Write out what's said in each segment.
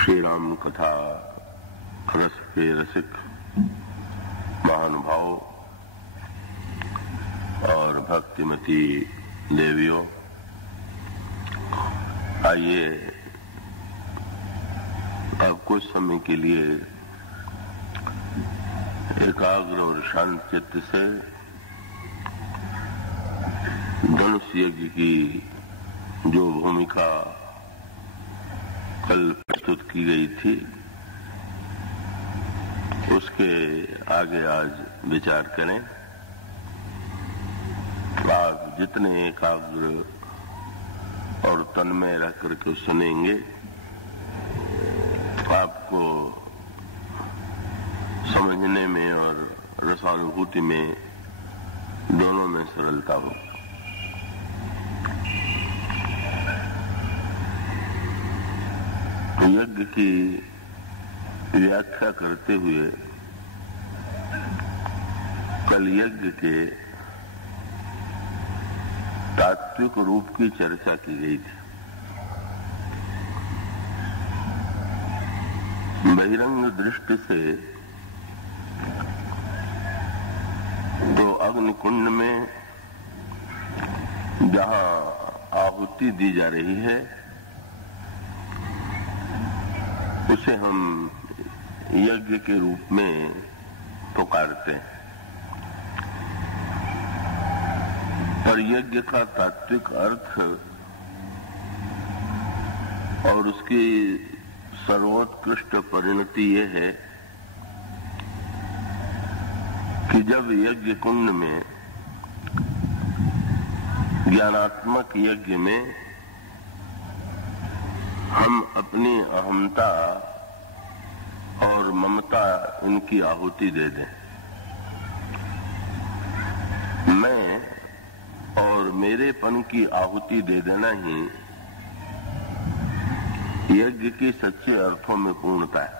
श्री राम कथा रस के रसिक महानुभाव और भक्तिमती देवियों, आइए अब कुछ समय के लिए एकाग्र और शांत चित्त से धनुष यज्ञ की जो भूमिका कल प्रस्तुत की गई थी उसके आगे आज विचार करें। आप जितने एकाग्र और तन्मय रह करके सुनेंगे, आपको समझने में और रसानुभूति में दोनों में सरलता हो। यज्ञ की व्याख्या करते हुए कल यज्ञ के तात्विक रूप की चर्चा की गई थी। बहिरंग दृष्टि से तो अग्निकुंड में जहां आहुति दी जा रही है उसे हम यज्ञ के रूप में पुकारते हैं, और यज्ञ का तात्विक अर्थ और उसकी सर्वोत्कृष्ट परिणति यह है कि जब यज्ञ कुंड में ज्ञानात्मक यज्ञ में हम अपनी अहमता और ममता इनकी आहुति दे दें। मैं और मेरेपन की आहुति दे देना ही यज्ञ की सच्चे अर्थों में पूर्णता है।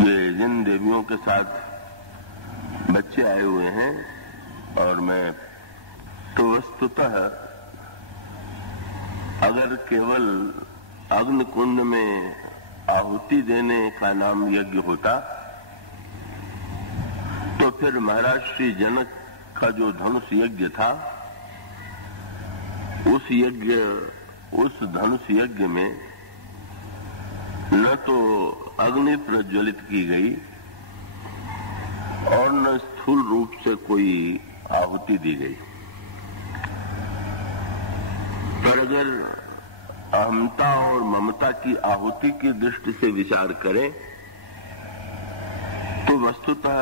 ये जिन देवियों के साथ बच्चे आए हुए हैं, और मैं तो वस्तुतः अगर केवल अग्निकुंड में आहुति देने का नाम यज्ञ होता तो फिर महाराज श्री जनक का जो धनुष यज्ञ था उस धनुष यज्ञ में न तो अग्नि प्रज्वलित की गई और न स्थूल रूप से कोई आहुति दी गई। पर अगर अहमता और ममता की आहुति की दृष्टि से विचार करें तो वस्तुतः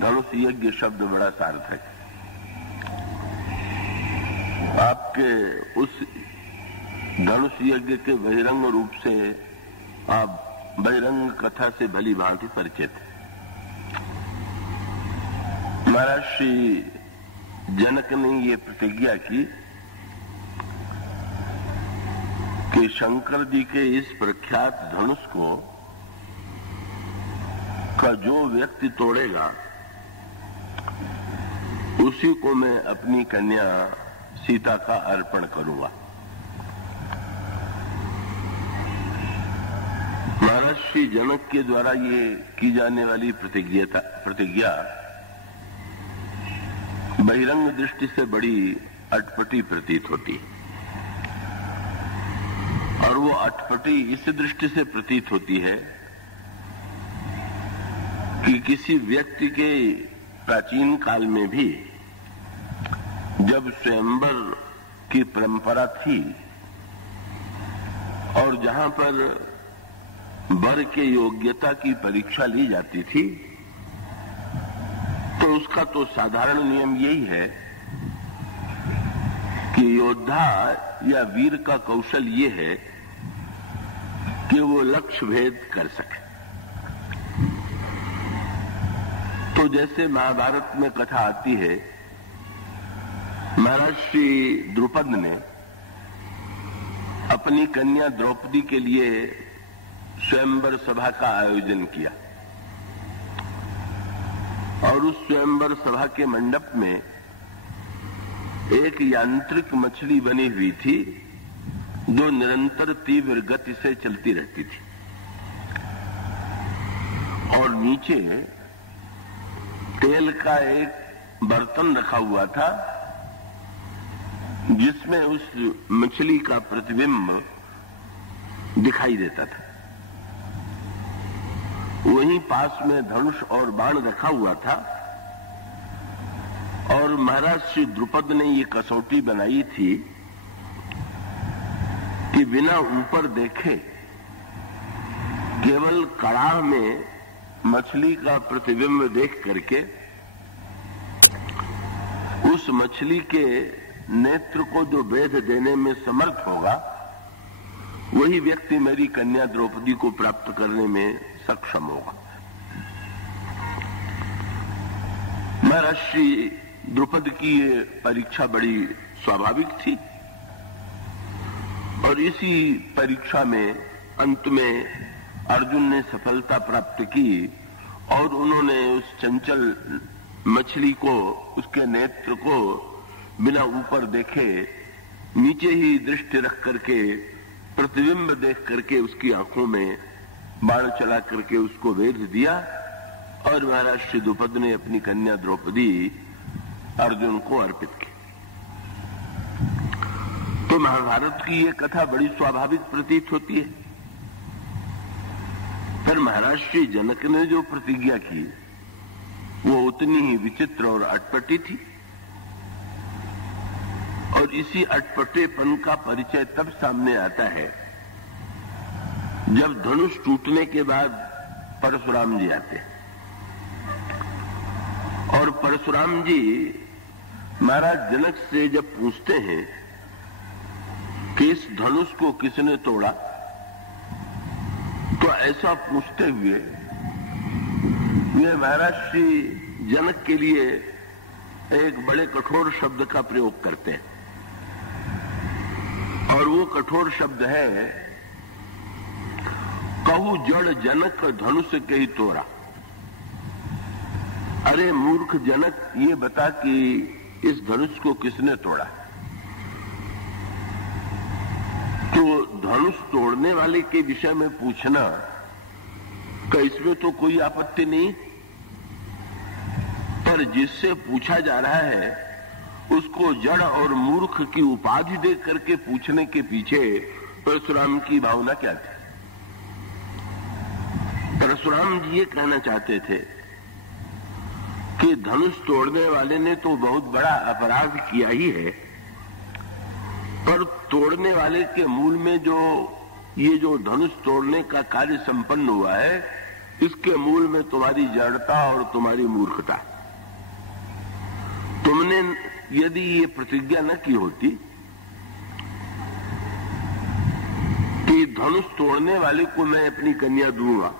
धनुष यज्ञ शब्द बड़ा सार्थक है। आपके उस धनुष यज्ञ के बहिरंग रूप से आप बहिरंग कथा से भली भांति परिचित हैं। महाराज श्री जनक ने ये प्रतिज्ञा की कि शंकर जी के इस प्रख्यात धनुष को का जो व्यक्ति तोड़ेगा उसी को मैं अपनी कन्या सीता का अर्पण करूंगा। महाराज श्री जनक के द्वारा ये की जाने वाली प्रतिज्ञा बहिरंग दृष्टि से बड़ी अटपटी प्रतीत होती है, और वो अटपटी इस दृष्टि से प्रतीत होती है कि किसी व्यक्ति के प्राचीन काल में भी जब स्वयंवर की परंपरा थी और जहां पर वर के योग्यता की परीक्षा ली जाती थी, तो उसका तो साधारण नियम यही है कि योद्धा या वीर का कौशल ये है कि वो लक्ष्य भेद कर सके। तो जैसे महाभारत में कथा आती है, महाराज श्री द्रुपद ने अपनी कन्या द्रौपदी के लिए स्वयंवर सभा का आयोजन किया, और उस स्वयंवर सभा के मंडप में एक यांत्रिक मछली बनी हुई थी जो निरंतर तीव्र गति से चलती रहती थी, और नीचे तेल का एक बर्तन रखा हुआ था जिसमें उस मछली का प्रतिबिंब दिखाई देता था। वहीं पास में धनुष और बाण रखा हुआ था, और महाराज श्री द्रुपद ने ये कसौटी बनाई थी कि बिना ऊपर देखे केवल कड़ाह में मछली का प्रतिबिंब देख करके उस मछली के नेत्र को जो भेद देने में समर्थ होगा, वही व्यक्ति मेरी कन्या द्रौपदी को प्राप्त करने में सक्षम होगा। महाराज श्री द्रुपद की ये परीक्षा बड़ी स्वाभाविक थी, और इसी परीक्षा में अंत में अर्जुन ने सफलता प्राप्त की, और उन्होंने उस चंचल मछली को, उसके नेत्र को बिना ऊपर देखे नीचे ही दृष्टि रख करके प्रतिबिंब देख करके उसकी आंखों में बाण चला करके उसको भेद दिया, और महाराज श्री द्रुपद ने अपनी कन्या द्रौपदी अर्जुन को अर्पित की। तो महाभारत की ये कथा बड़ी स्वाभाविक प्रतीत होती है, पर महाराज श्री जनक ने जो प्रतिज्ञा की वो उतनी ही विचित्र और अटपटी थी, और इसी अटपटेपन का परिचय तब सामने आता है जब धनुष टूटने के बाद परशुराम जी आते हैं। और परशुराम जी महाराज जनक से जब पूछते हैं कि इस धनुष को किसने तोड़ा, तो ऐसा पूछते हुए वे महाराज श्री जनक के लिए एक बड़े कठोर शब्द का प्रयोग करते हैं, और वो कठोर शब्द है, कहू जड़ जनक धनुष के ही तोड़ा। अरे मूर्ख जनक, ये बता कि इस धनुष को किसने तोड़ा। तो धनुष तोड़ने वाले के विषय में पूछना का इसमें तो कोई आपत्ति नहीं, पर जिससे पूछा जा रहा है उसको जड़ और मूर्ख की उपाधि दे करके पूछने के पीछे परशुराम की भावना क्या थी। परशुराम जी ये कहना चाहते थे कि धनुष तोड़ने वाले ने तो बहुत बड़ा अपराध किया ही है, पर तोड़ने वाले के मूल में ये जो धनुष तोड़ने का कार्य संपन्न हुआ है, इसके मूल में तुम्हारी जड़ता और तुम्हारी मूर्खता। तुमने यदि ये प्रतिज्ञा न की होती कि धनुष तोड़ने वाले को मैं अपनी कन्या दूंगा,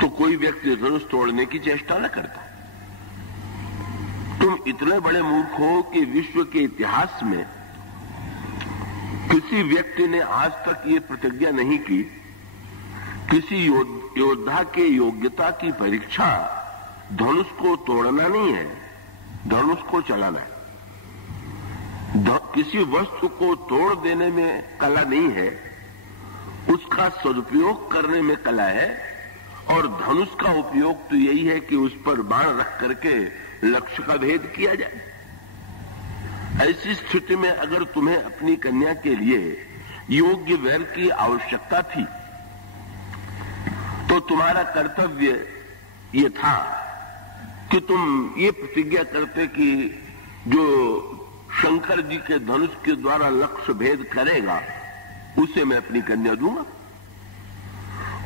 तो कोई व्यक्ति धनुष तोड़ने की चेष्टा न करता। तुम इतने बड़े मूर्ख हो कि विश्व के इतिहास में किसी व्यक्ति ने आज तक ये प्रतिज्ञा नहीं की, किसी योद्धा के योग्यता की परीक्षा धनुष को तोड़ना नहीं है, धनुष को चलाना है। किसी वस्तु को तोड़ देने में कला नहीं है, उसका सदुपयोग करने में कला है। और धनुष का उपयोग तो यही है कि उस पर बाण रख करके लक्ष्य का भेद किया जाए। ऐसी स्थिति में अगर तुम्हें अपनी कन्या के लिए योग्य वर की आवश्यकता थी, तो तुम्हारा कर्तव्य ये था कि तुम ये प्रतिज्ञा करते कि जो शंकर जी के धनुष के द्वारा लक्ष्य भेद करेगा उसे मैं अपनी कन्या दूंगा।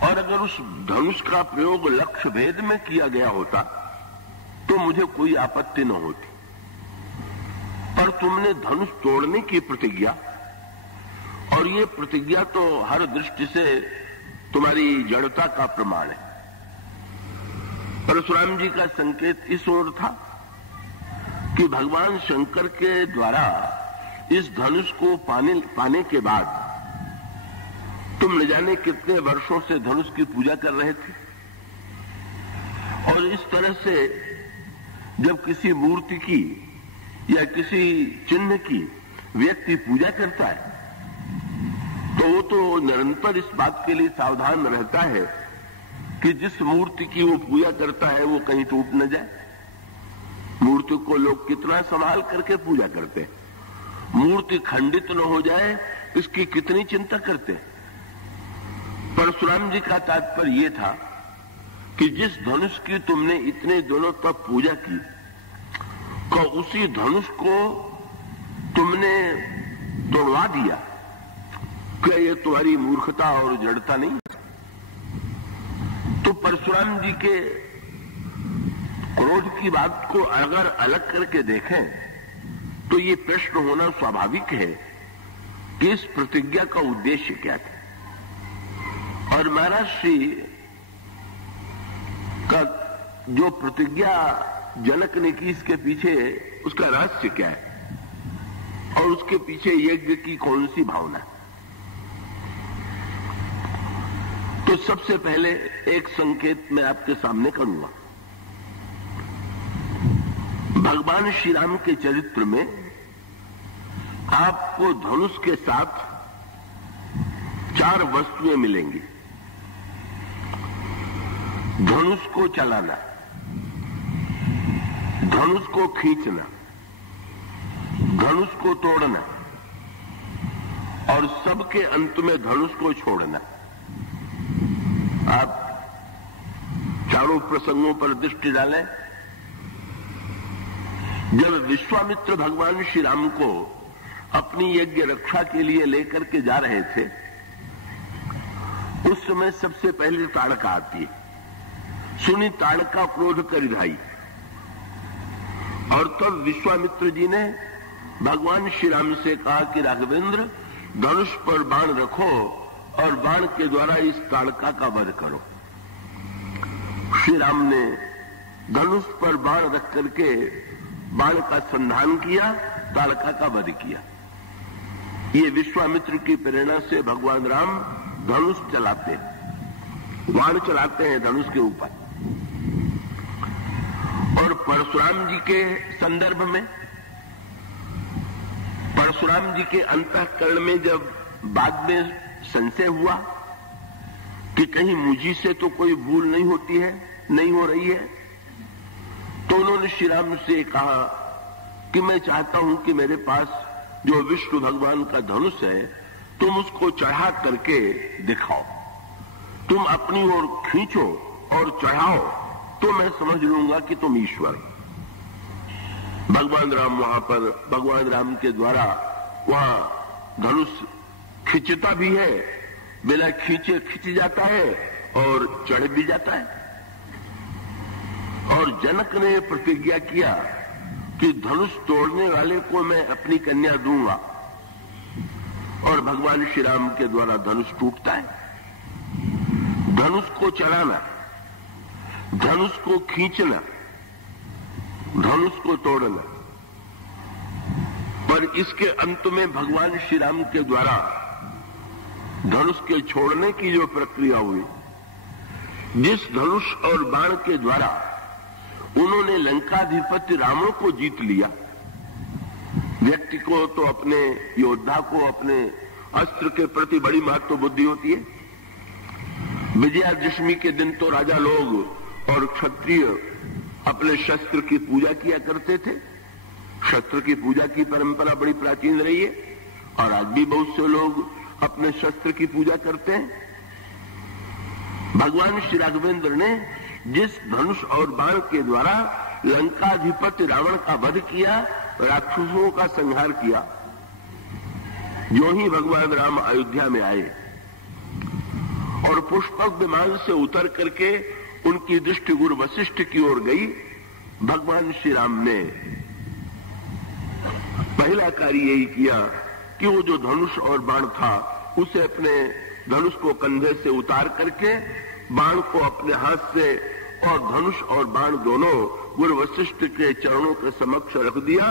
और अगर उस धनुष का प्रयोग लक्ष्य भेद में किया गया होता तो मुझे कोई आपत्ति न होती, पर तुमने धनुष तोड़ने की प्रतिज्ञा, और ये प्रतिज्ञा तो हर दृष्टि से तुम्हारी जड़ता का प्रमाण है। परशुराम जी का संकेत इस ओर था कि भगवान शंकर के द्वारा इस धनुष को पाने के बाद तुम न जाने कितने वर्षों से धनुष की पूजा कर रहे थे, और इस तरह से जब किसी मूर्ति की या किसी चिन्ह की व्यक्ति पूजा करता है तो वो तो निरंतर इस बात के लिए सावधान रहता है कि जिस मूर्ति की वो पूजा करता है वो कहीं टूट न जाए। मूर्ति को लोग कितना संभाल करके पूजा करते हैं, मूर्ति खंडित न हो जाए इसकी कितनी चिंता करते हैं। परशुराम जी का तात्पर्य यह था कि जिस धनुष की तुमने इतने दिनों तक पूजा की, तो उसी धनुष को तुमने तोड़वा दिया। क्या ये तुम्हारी मूर्खता और जड़ता नहीं? तो परशुराम जी के क्रोध की बात को अगर अलग करके देखें तो ये प्रश्न होना स्वाभाविक है कि इस प्रतिज्ञा का उद्देश्य क्या था। और महाराज श्री का जो प्रतिज्ञा जनक ने की, इसके पीछे उसका रहस्य क्या है और उसके पीछे यज्ञ की कौन सी भावना है। तो सबसे पहले एक संकेत मैं आपके सामने करूंगा। भगवान श्री राम के चरित्र में आपको धनुष के साथ 4 वस्तुएं मिलेंगी। धनुष को चलाना, धनुष को खींचना, धनुष को तोड़ना और सबके अंत में धनुष को छोड़ना। आप चारों प्रसंगों पर दृष्टि डालें। जब विश्वामित्र भगवान श्री राम को अपनी यज्ञ रक्षा के लिए लेकर के जा रहे थे, उस समय सबसे पहले ताड़का आती है। सुनी ताड़का क्रोध करिधाई, और तब विश्वामित्र जी ने भगवान श्री राम से कहा कि राघवेंद्र, धनुष पर बाण रखो और बाण के द्वारा इस ताड़का का वध करो। श्री राम ने धनुष पर बाण रख करके बाण का संधान किया, ताड़का का वध किया। ये विश्वामित्र की प्रेरणा से भगवान राम धनुष चलाते हैं, बाण चलाते हैं धनुष के ऊपर। और परशुराम जी के संदर्भ में, परशुराम जी के अंतःकरण में जब बाद में संशय हुआ कि कहीं मुझी से तो कोई भूल नहीं होती है, नहीं हो रही है, तो उन्होंने श्री राम से कहा कि मैं चाहता हूं कि मेरे पास जो विष्णु भगवान का धनुष है, तुम उसको चढ़ा करके दिखाओ। तुम अपनी ओर खींचो और चढ़ाओ तो मैं समझ लूंगा कि तुम ईश्वर। भगवान राम वहां पर, भगवान राम के द्वारा वहां धनुष खिंचता भी है, बिना खींचे खिंच जाता है और चढ़ भी जाता है। और जनक ने प्रतिज्ञा किया कि धनुष तोड़ने वाले को मैं अपनी कन्या दूंगा, और भगवान श्री राम के द्वारा धनुष टूटता है। धनुष को चलाना, धनुष को खींचना, धनुष को तोड़ना, पर इसके अंत में भगवान श्री राम के द्वारा धनुष के छोड़ने की जो प्रक्रिया हुई, जिस धनुष और बाण के द्वारा उन्होंने लंकाधिपति रावण को जीत लिया। व्यक्ति को तो अपने योद्धा को अपने अस्त्र के प्रति बड़ी महत्व बुद्धि होती है। विजयादशमी के दिन तो राजा लोग और क्षत्रिय अपने शस्त्र की पूजा किया करते थे। शस्त्र की पूजा की परंपरा बड़ी प्राचीन रही है और आज भी बहुत से लोग अपने शस्त्र की पूजा करते हैं। भगवान श्री राघवेंद्र ने जिस धनुष और बाण के द्वारा लंकाधिपति रावण का वध किया, राक्षसों का संहार किया, जो ही भगवान राम अयोध्या में आए और पुष्पक विमान से उतर करके उनकी दृष्टि गुरु वशिष्ठ की ओर गई, भगवान श्री राम ने पहला कार्य यही किया कि वो जो धनुष और बाण था उसे अपने धनुष को कंधे से उतार करके बाण को अपने हाथ से और धनुष और बाण दोनों गुरु वशिष्ठ के चरणों के समक्ष रख दिया।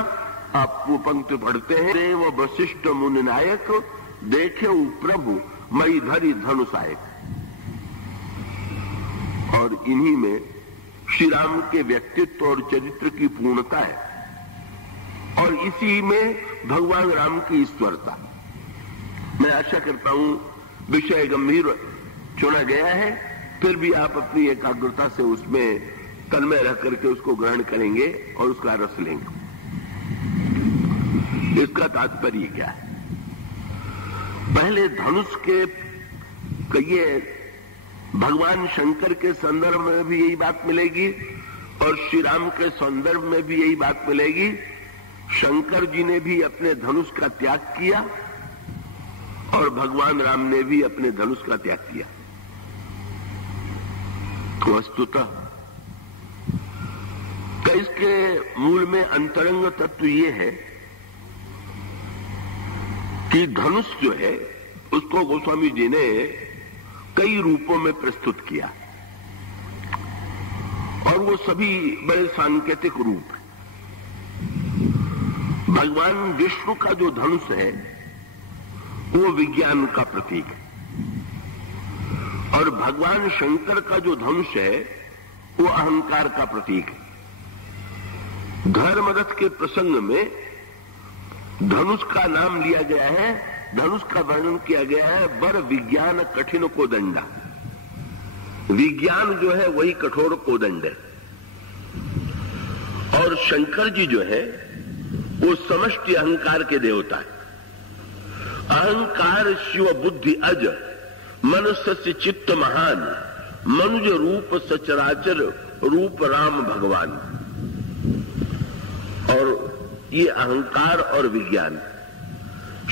आप वो पंक्ति पढ़ते हैं, देव वशिष्ठ मुनि नायक देखे प्रभु मई धरी धनुषायक। और इन्हीं में श्री राम के व्यक्तित्व और चरित्र की पूर्णता है और इसी में भगवान राम की ईश्वरता। मैं आशा करता हूं विषय गंभीर चुना गया है, फिर भी आप अपनी एकाग्रता से उसमें तन्मय रह करके उसको ग्रहण करेंगे और उसका रस लेंगे। इसका तात्पर्य क्या है? पहले धनुष के कहिए भगवान शंकर के संदर्भ में भी यही बात मिलेगी और श्री राम के संदर्भ में भी यही बात मिलेगी। शंकर जी ने भी अपने धनुष का त्याग किया और भगवान राम ने भी अपने धनुष का त्याग किया। वस्तुतः इसके मूल में अंतरंग तत्व ये है कि धनुष जो है उसको गोस्वामी जी ने कई रूपों में प्रस्तुत किया और वो सभी बड़े सांकेतिक रूप हैं। भगवान विष्णु का जो धनुष है वो विज्ञान का प्रतीक है और भगवान शंकर का जो धनुष है वो अहंकार का प्रतीक है। धर्मरथ के प्रसंग में धनुष का नाम लिया गया है, धनुष का वर्णन किया गया है बर विज्ञान कठिन कोदंडा। विज्ञान जो है वही कठोर कोदंड है और शंकर जी जो है वो समष्टि अहंकार के देवता है। अहंकार शिव बुद्धि अज मनुष्य चित्त महान मनुज रूप सचराचर रूप राम भगवान। और ये अहंकार और विज्ञान,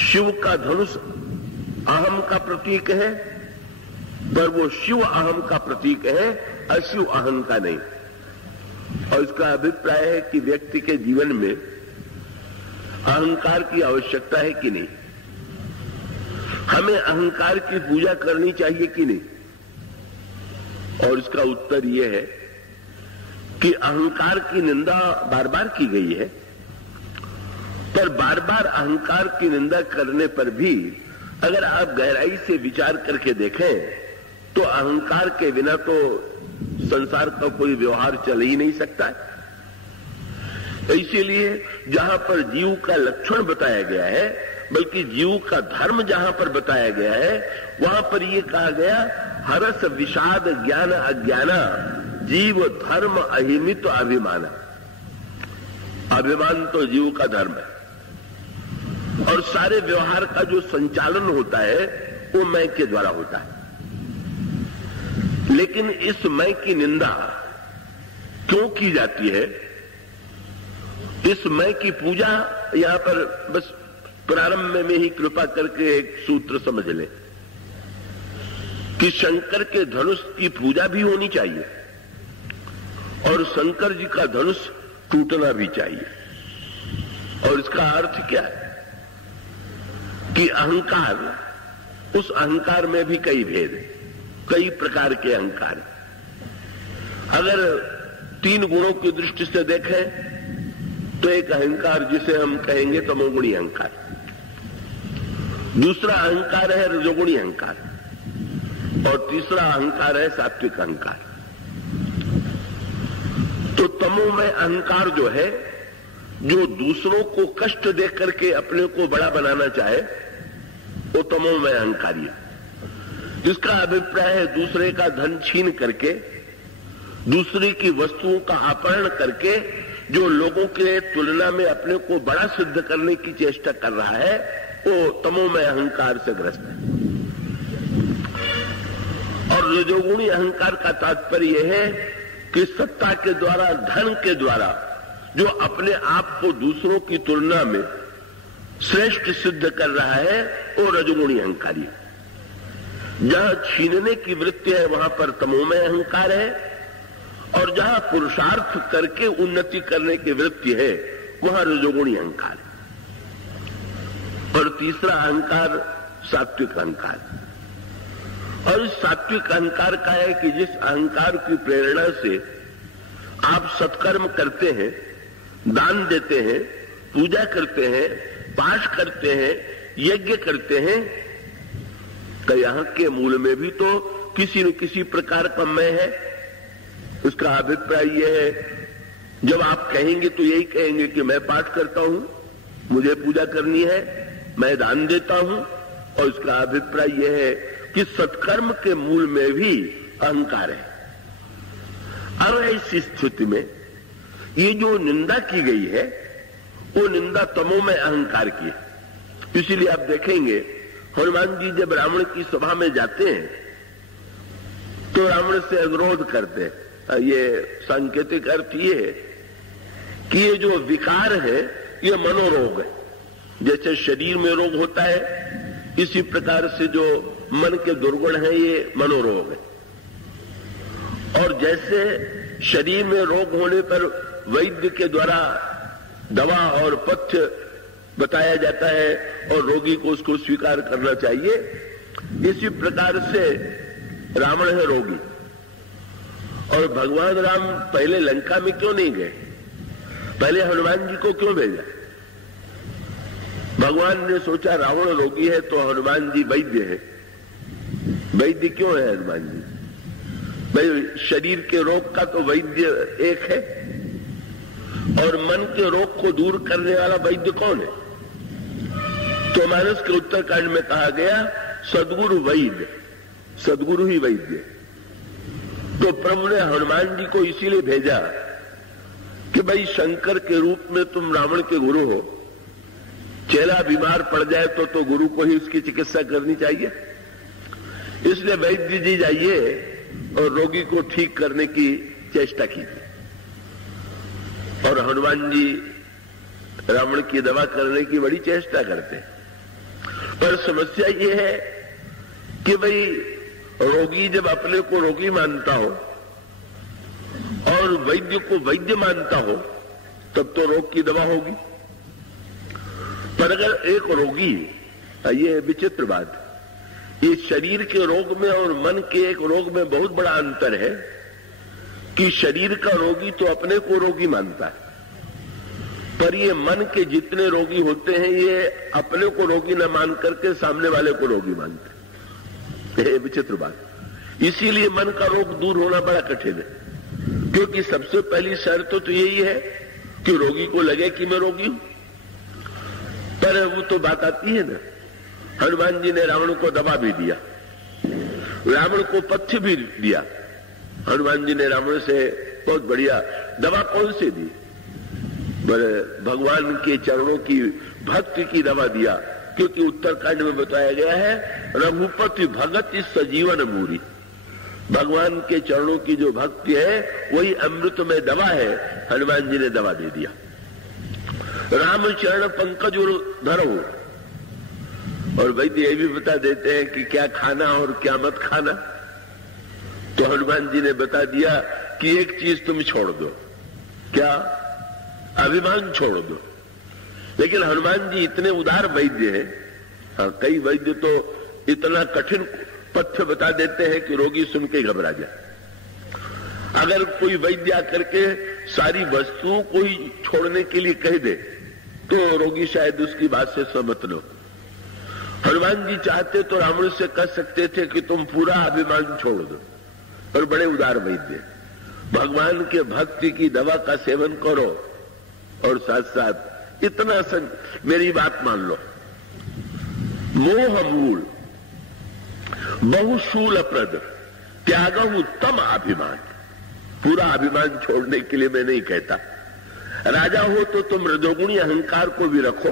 शिव का धनुष अहम का प्रतीक है पर वो शिव अहम का प्रतीक है, अशिव अहम का नहीं। और इसका अभिप्राय है कि व्यक्ति के जीवन में अहंकार की आवश्यकता है कि नहीं, हमें अहंकार की पूजा करनी चाहिए कि नहीं। और इसका उत्तर यह है कि अहंकार की निंदा बार बार की गई है, पर बार बार अहंकार की निंदा करने पर भी अगर आप गहराई से विचार करके देखें तो अहंकार के बिना तो संसार का कोई व्यवहार चल ही नहीं सकता है। इसीलिए जहां पर जीव का लक्षण बताया गया है, बल्कि जीव का धर्म जहां पर बताया गया है, वहां पर यह कहा गया हरस विषाद ज्ञान अज्ञाना जीव धर्म अहिमित अभिमान। अभिमान तो जीव का धर्म है और सारे व्यवहार का जो संचालन होता है वो मैं के द्वारा होता है। लेकिन इस मैं की निंदा क्यों की जाती है? इस मैं की पूजा यहां पर बस प्रारंभ में ही कृपा करके एक सूत्र समझ लें कि शंकर के धनुष की पूजा भी होनी चाहिए और शंकर जी का धनुष टूटना भी चाहिए। और इसका अर्थ क्या है कि अहंकार, उस अहंकार में भी कई भेद हैं, कई प्रकार के अहंकार। अगर तीन गुणों की दृष्टि से देखें तो एक अहंकार जिसे हम कहेंगे तमोगुणी अहंकार, दूसरा अहंकार है रजोगुणी अहंकार और तीसरा अहंकार है सात्विक अहंकार। तो तमोमय अहंकार जो है, जो दूसरों को कष्ट दे करके अपने को बड़ा बनाना चाहे, वो तमोमय अहंकारी है। इसका अभिप्राय है दूसरे का धन छीन करके, दूसरे की वस्तुओं का अपहरण करके जो लोगों के तुलना में अपने को बड़ा सिद्ध करने की चेष्टा कर रहा है, वो तमोमय अहंकार से ग्रस्त है। और रजोगुणी अहंकार का तात्पर्य यह है कि सत्ता के द्वारा, धन के द्वारा जो अपने आप को दूसरों की तुलना में श्रेष्ठ सिद्ध कर रहा है, वो रजोगुणी अहंकारी है। जहां छीनने की वृत्ति है वहां पर तमोमय अहंकार है और जहां पुरुषार्थ करके उन्नति करने की वृत्ति है वहां रजोगुणी अहंकार है। और तीसरा अहंकार सात्विक अहंकार। और इस सात्विक अहंकार का है कि जिस अहंकार की प्रेरणा से आप सत्कर्म करते हैं, दान देते हैं, पूजा करते हैं, पाठ करते हैं, यज्ञ करते हैं, तो यहां के मूल में भी तो किसी न किसी प्रकार का मैं है। उसका अभिप्राय यह है, जब आप कहेंगे तो यही कहेंगे कि मैं पाठ करता हूं, मुझे पूजा करनी है, मैं दान देता हूं, और इसका अभिप्राय यह है कि सत्कर्म के मूल में भी अहंकार है। अब ऐसी स्थिति में ये जो निंदा की गई है वो निंदा तमो में अहंकार की है। इसीलिए आप देखेंगे हनुमान जी जब रावण की सभा में जाते हैं तो रावण से अनुरोध करते हैं। ये सांकेतिक अर्थ ये है कि ये जो विकार है ये मनोरोग है। जैसे शरीर में रोग होता है इसी प्रकार से जो मन के दुर्गुण है ये मनोरोग है। और जैसे शरीर में रोग होने पर वैद्य के द्वारा दवा और पथ्य बताया जाता है और रोगी को उसको स्वीकार करना चाहिए, इसी प्रकार से रावण है रोगी। और भगवान राम पहले लंका में क्यों नहीं गए? पहले हनुमान जी को क्यों भेजा? भगवान ने सोचा रावण रोगी है तो हनुमान जी वैद्य है। वैद्य क्यों है हनुमान जी? भाई शरीर के रोग का तो वैद्य एक है और मन के रोग को दूर करने वाला वैद्य कौन है? तो मानस के उत्तरकांड में कहा गया सद्गुरु वैद्य, सद्गुरु ही वैद्य। तो प्रभु ने हनुमान जी को इसीलिए भेजा कि भाई शंकर के रूप में तुम रावण के गुरु हो, चेला बीमार पड़ जाए तो गुरु को ही उसकी चिकित्सा करनी चाहिए। इसलिए वैद्य जी जाइए और रोगी को ठीक करने की चेष्टा कीजिए। और हनुमान जी रावण की दवा करने की बड़ी चेष्टा करते हैं। पर समस्या ये है कि भाई रोगी जब अपने को रोगी मानता हो और वैद्य को वैद्य मानता हो तब तो रोग की दवा होगी। पर अगर एक रोगी, ये विचित्र बात, ये शरीर के रोग में और मन के एक रोग में बहुत बड़ा अंतर है कि शरीर का रोगी तो अपने को रोगी मानता है, पर ये मन के जितने रोगी होते हैं ये अपने को रोगी न मान करके सामने वाले को रोगी मानते हैं। ये विचित्र बात। इसीलिए मन का रोग दूर होना बड़ा कठिन है, क्योंकि सबसे पहली शर्त तो यही है कि रोगी को लगे कि मैं रोगी हूं। पर वो तो बात आती है ना, हनुमान जी ने रावण को दवा भी दिया, रावण को पथ्य भी दिया। हनुमान जी ने रावण से बहुत बढ़िया दवा कौन सी दी? भगवान के चरणों की भक्ति की दवा दिया, क्योंकि उत्तरकांड में बताया गया है रघुपति भगत सजीवन मूरी। भगवान के चरणों की जो भक्ति है वही अमृत में दवा है। हनुमान जी ने दवा दे दिया। राम चरण पंकज धरो। और वैद्य ये भी बता देते हैं कि क्या खाना और क्या मत खाना। तो हनुमान जी ने बता दिया कि एक चीज तुम छोड़ दो। क्या? अभिमान छोड़ दो। लेकिन हनुमान जी इतने उदार वैद्य हैं। हाँ, कई वैद्य तो इतना कठिन पथ्य बता देते हैं कि रोगी सुन के घबरा जाए। अगर कोई वैद्य आकर के सारी वस्तुओं को ही छोड़ने के लिए कह दे तो रोगी शायद उसकी बात से सहमत न हो। हनुमान जी चाहते तो रावण से कह सकते थे कि तुम पूरा अभिमान छोड़ दो, पर बड़े उदार वैद्य, भगवान के भक्ति की दवा का सेवन करो और साथ साथ इतना मेरी बात मान लो। मोह मूल बहुशूल प्रद त्याग उत्तम अभिमान। पूरा अभिमान छोड़ने के लिए मैं नहीं कहता। राजा हो तो तुम रजोगुणी अहंकार को भी रखो।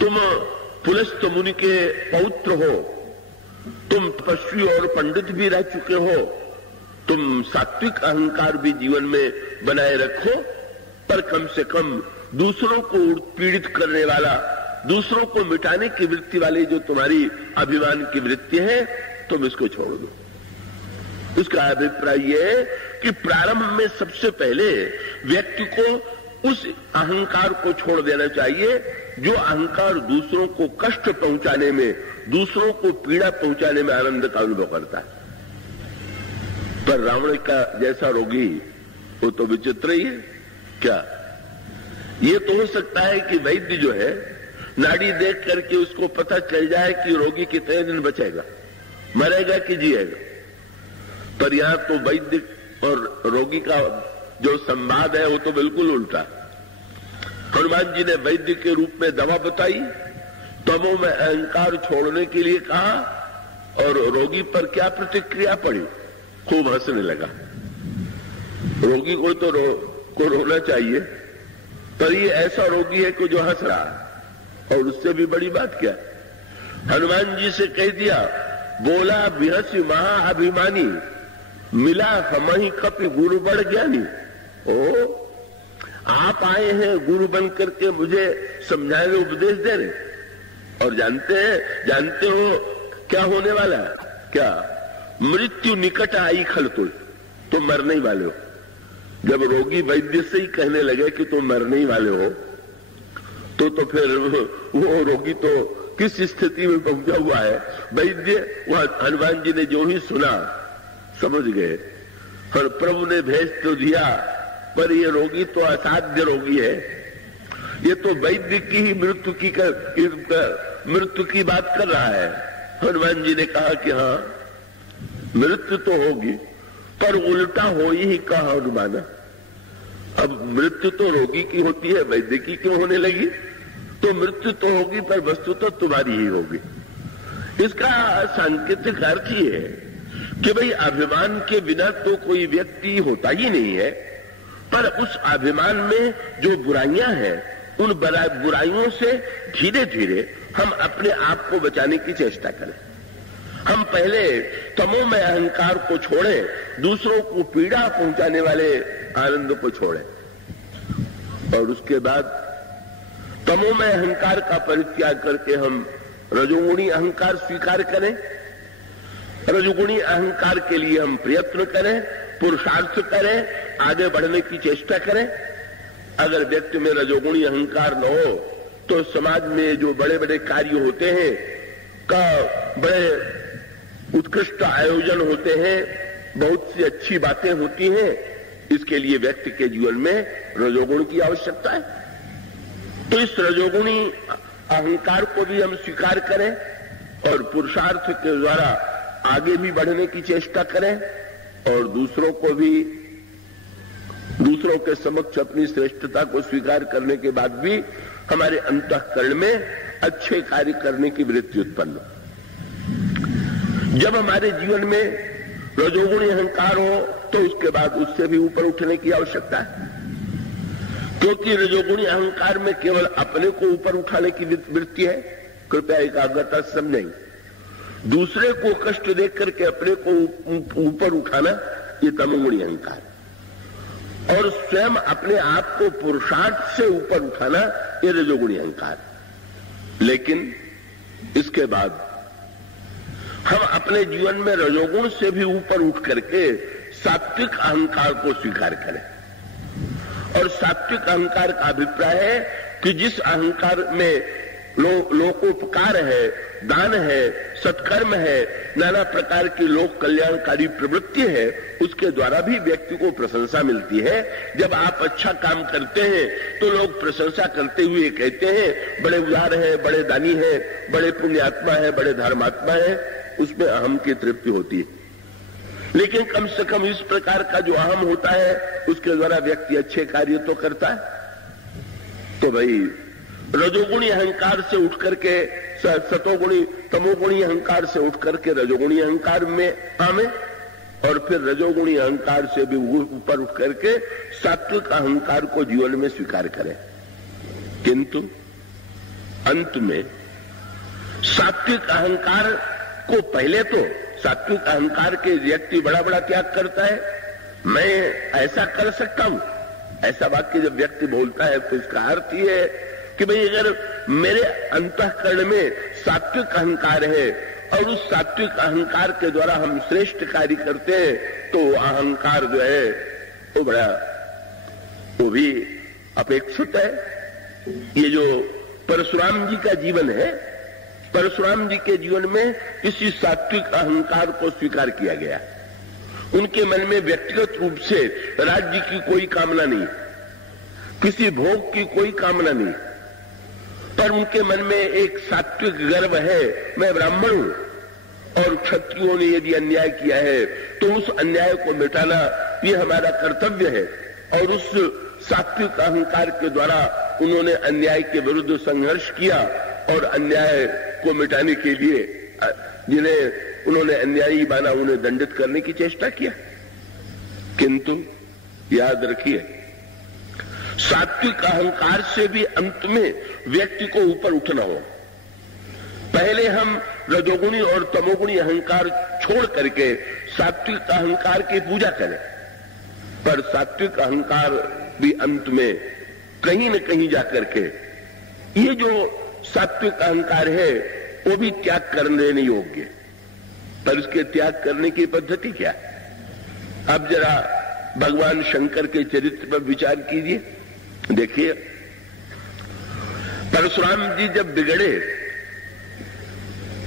तुम पुलस्त मुनि के पौत्र हो, तुम तपस्वी और पंडित भी रह चुके हो, तुम सात्विक अहंकार भी जीवन में बनाए रखो, पर कम से कम दूसरों को पीड़ित करने वाला, दूसरों को मिटाने की वृत्ति वाली जो तुम्हारी अभिमान की वृत्ति है तुम इसको छोड़ दो। इसका अभिप्राय यह है कि प्रारंभ में सबसे पहले व्यक्ति को उस अहंकार को छोड़ देना चाहिए जो अहंकार दूसरों को कष्ट पहुंचाने में, दूसरों को पीड़ा पहुंचाने में आनंद का अनुभव करता है। पर रावण का जैसा रोगी वो तो विचित्र ही है। क्या ये तो हो सकता है कि वैद्य जो है नाड़ी देख करके उसको पता चल जाए कि रोगी कितने दिन बचेगा, मरेगा कि जिएगा। पर यहां तो वैद्य और रोगी का जो संवाद है वो तो बिल्कुल उल्टा। हनुमान जी ने वैद्य के रूप में दवा बताई, तमो में अहंकार छोड़ने के लिए कहा और रोगी पर क्या प्रतिक्रिया पड़ी? खूब हंसने लगा। रोगी को तो रोना चाहिए, पर ये ऐसा रोगी है कि जो हंस रहा है, और उससे भी बड़ी बात क्या? हनुमान जी से कह दिया, बोला बिहसी महाअभिमानी, मिला हमही कपि गुरु बड़ ज्ञानी। ओ, आप आए हैं गुरु बन करके मुझे समझाने उपदेश दे रहे, और जानते हो क्या होने वाला है? क्या? मृत्यु निकट आई खलतुल, तुम मरने ही वाले हो। जब रोगी वैद्य से ही कहने लगे कि तुम मरने ही वाले हो, तो फिर वो रोगी तो किस स्थिति में पहुंचा हुआ है? वैद्य वह हनुमान जी ने जो ही सुना समझ गए, और प्रभु ने भेज तो दिया, पर ये रोगी तो असाध्य रोगी है। ये तो वैद्य की ही मृत्यु की बात कर रहा है। हनुमान जी ने कहा कि हाँ, मृत्यु तो होगी, पर उल्टा हो ही कहा हनुमान। अब मृत्यु तो रोगी की होती है, वैद्य की क्यों होने लगी? तो मृत्यु तो होगी, पर वस्तु तो तुम्हारी ही होगी। इसका सांकेतिक अर्थ ही है कि भाई अभिमान के बिना तो कोई व्यक्ति होता ही नहीं है, पर उस अभिमान में जो बुराइयां हैं, उन बुराइयों से धीरे धीरे हम अपने आप को बचाने की चेष्टा करें। हम पहले तमो में अहंकार को छोड़ें, दूसरों को पीड़ा पहुंचाने वाले आनंद को छोड़ें, और उसके बाद तमो में अहंकार का परित्याग करके हम रजोगुणी अहंकार स्वीकार करें। रजोगुणी अहंकार के लिए हम प्रयत्न करें, पुरुषार्थ करें, आगे बढ़ने की चेष्टा करें। अगर व्यक्ति में रजोगुणी अहंकार न हो तो समाज में जो बड़े बड़े कार्य होते हैं, का बड़े उत्कृष्ट आयोजन होते हैं, बहुत सी अच्छी बातें होती हैं, इसके लिए व्यक्ति के जीवन में रजोगुण की आवश्यकता है। तो इस रजोगुणी अहंकार को भी हम स्वीकार करें और पुरुषार्थ के द्वारा आगे भी बढ़ने की चेष्टा करें, और दूसरों के समक्ष अपनी श्रेष्ठता को स्वीकार करने के बाद भी हमारे अंतःकरण में अच्छे कार्य करने की वृत्ति उत्पन्न हो। जब हमारे जीवन में रजोगुणी अहंकार हो तो उसके बाद उससे भी ऊपर उठने की आवश्यकता है, क्योंकि रजोगुणी अहंकार में केवल अपने को ऊपर उठाने की वृत्ति है। कृपया एकाग्रता समझें। दूसरे को कष्ट देख करके अपने को ऊपर उठाना ये तमोगुणी अहंकार, और स्वयं अपने आप को पुरुषार्थ से ऊपर उठाना ये रजोगुणी अहंकार। लेकिन इसके बाद हम अपने जीवन में रजोगुण से भी ऊपर उठ करके सात्विक अहंकार को स्वीकार करें। और सात्विक अहंकार का अभिप्राय है कि जिस अहंकार में लोकोपकार है, दान है, सत्कर्म है, नाना प्रकार की लोक कल्याणकारी प्रवृत्ति है, उसके द्वारा भी व्यक्ति को प्रशंसा मिलती है। जब आप अच्छा काम करते हैं तो लोग प्रशंसा करते हुए कहते हैं बड़े उदार है, बड़े दानी है, बड़े पुण्यात्मा है, बड़े धर्मात्मा है, उसमें अहम की तृप्ति होती है। लेकिन कम से कम इस प्रकार का जो अहम होता है उसके द्वारा व्यक्ति अच्छे कार्य तो करता है। तो भाई रजोगुणी अहंकार से उठ करके सतोगुणी तमोगुणी अहंकार से उठ करके रजोगुणी अहंकार में आवे, और फिर रजोगुणी अहंकार से भी ऊपर उठ करके सात्विक अहंकार को जीवन में स्वीकार करें। किंतु अंत में सात्विक अहंकार को पहले तो सात्विक अहंकार के व्यक्ति बड़ा बड़ा त्याग करता है, मैं ऐसा कर सकता हूं, ऐसा वाक्य जब व्यक्ति बोलता है तो इसका अर्थ ये है कि भाई अगर मेरे अंतःकरण में सात्विक अहंकार है और उस सात्विक अहंकार के द्वारा हम श्रेष्ठ कार्य करते हैं तो अहंकार जो है वो भी अपेक्षित है। ये जो परशुराम जी का जीवन है, परशुराम जी के जीवन में इसी सात्विक अहंकार को स्वीकार किया गया। उनके मन में व्यक्तिगत रूप से राज्य की कोई कामना नहीं, किसी भोग की कोई कामना नहीं, पर उनके मन में एक सात्विक गर्व है, मैं ब्राह्मण हूं और क्षत्रियों ने यदि अन्याय किया है तो उस अन्याय को मिटाना ये हमारा कर्तव्य है। और उस सात्विक अहंकार के द्वारा उन्होंने अन्याय के विरुद्ध संघर्ष किया और अन्याय को मिटाने के लिए जिन्हें उन्होंने अन्यायी माना उन्हें दंडित करने की चेष्टा किया। किंतु याद रखिए, सात्विक अहंकार से भी अंत में व्यक्ति को ऊपर उठना हो। पहले हम रजोगुणी और तमोगुणी अहंकार छोड़ करके सात्विक अहंकार की पूजा करें, पर सात्विक अहंकार भी अंत में कहीं न कहीं जाकर के ये जो सात्विक अहंकार है वो भी त्याग करने नहीं योग्य। पर उसके त्याग करने की पद्धति क्या है? अब जरा भगवान शंकर के चरित्र पर विचार कीजिए। देखिए, परशुराम जी जब बिगड़े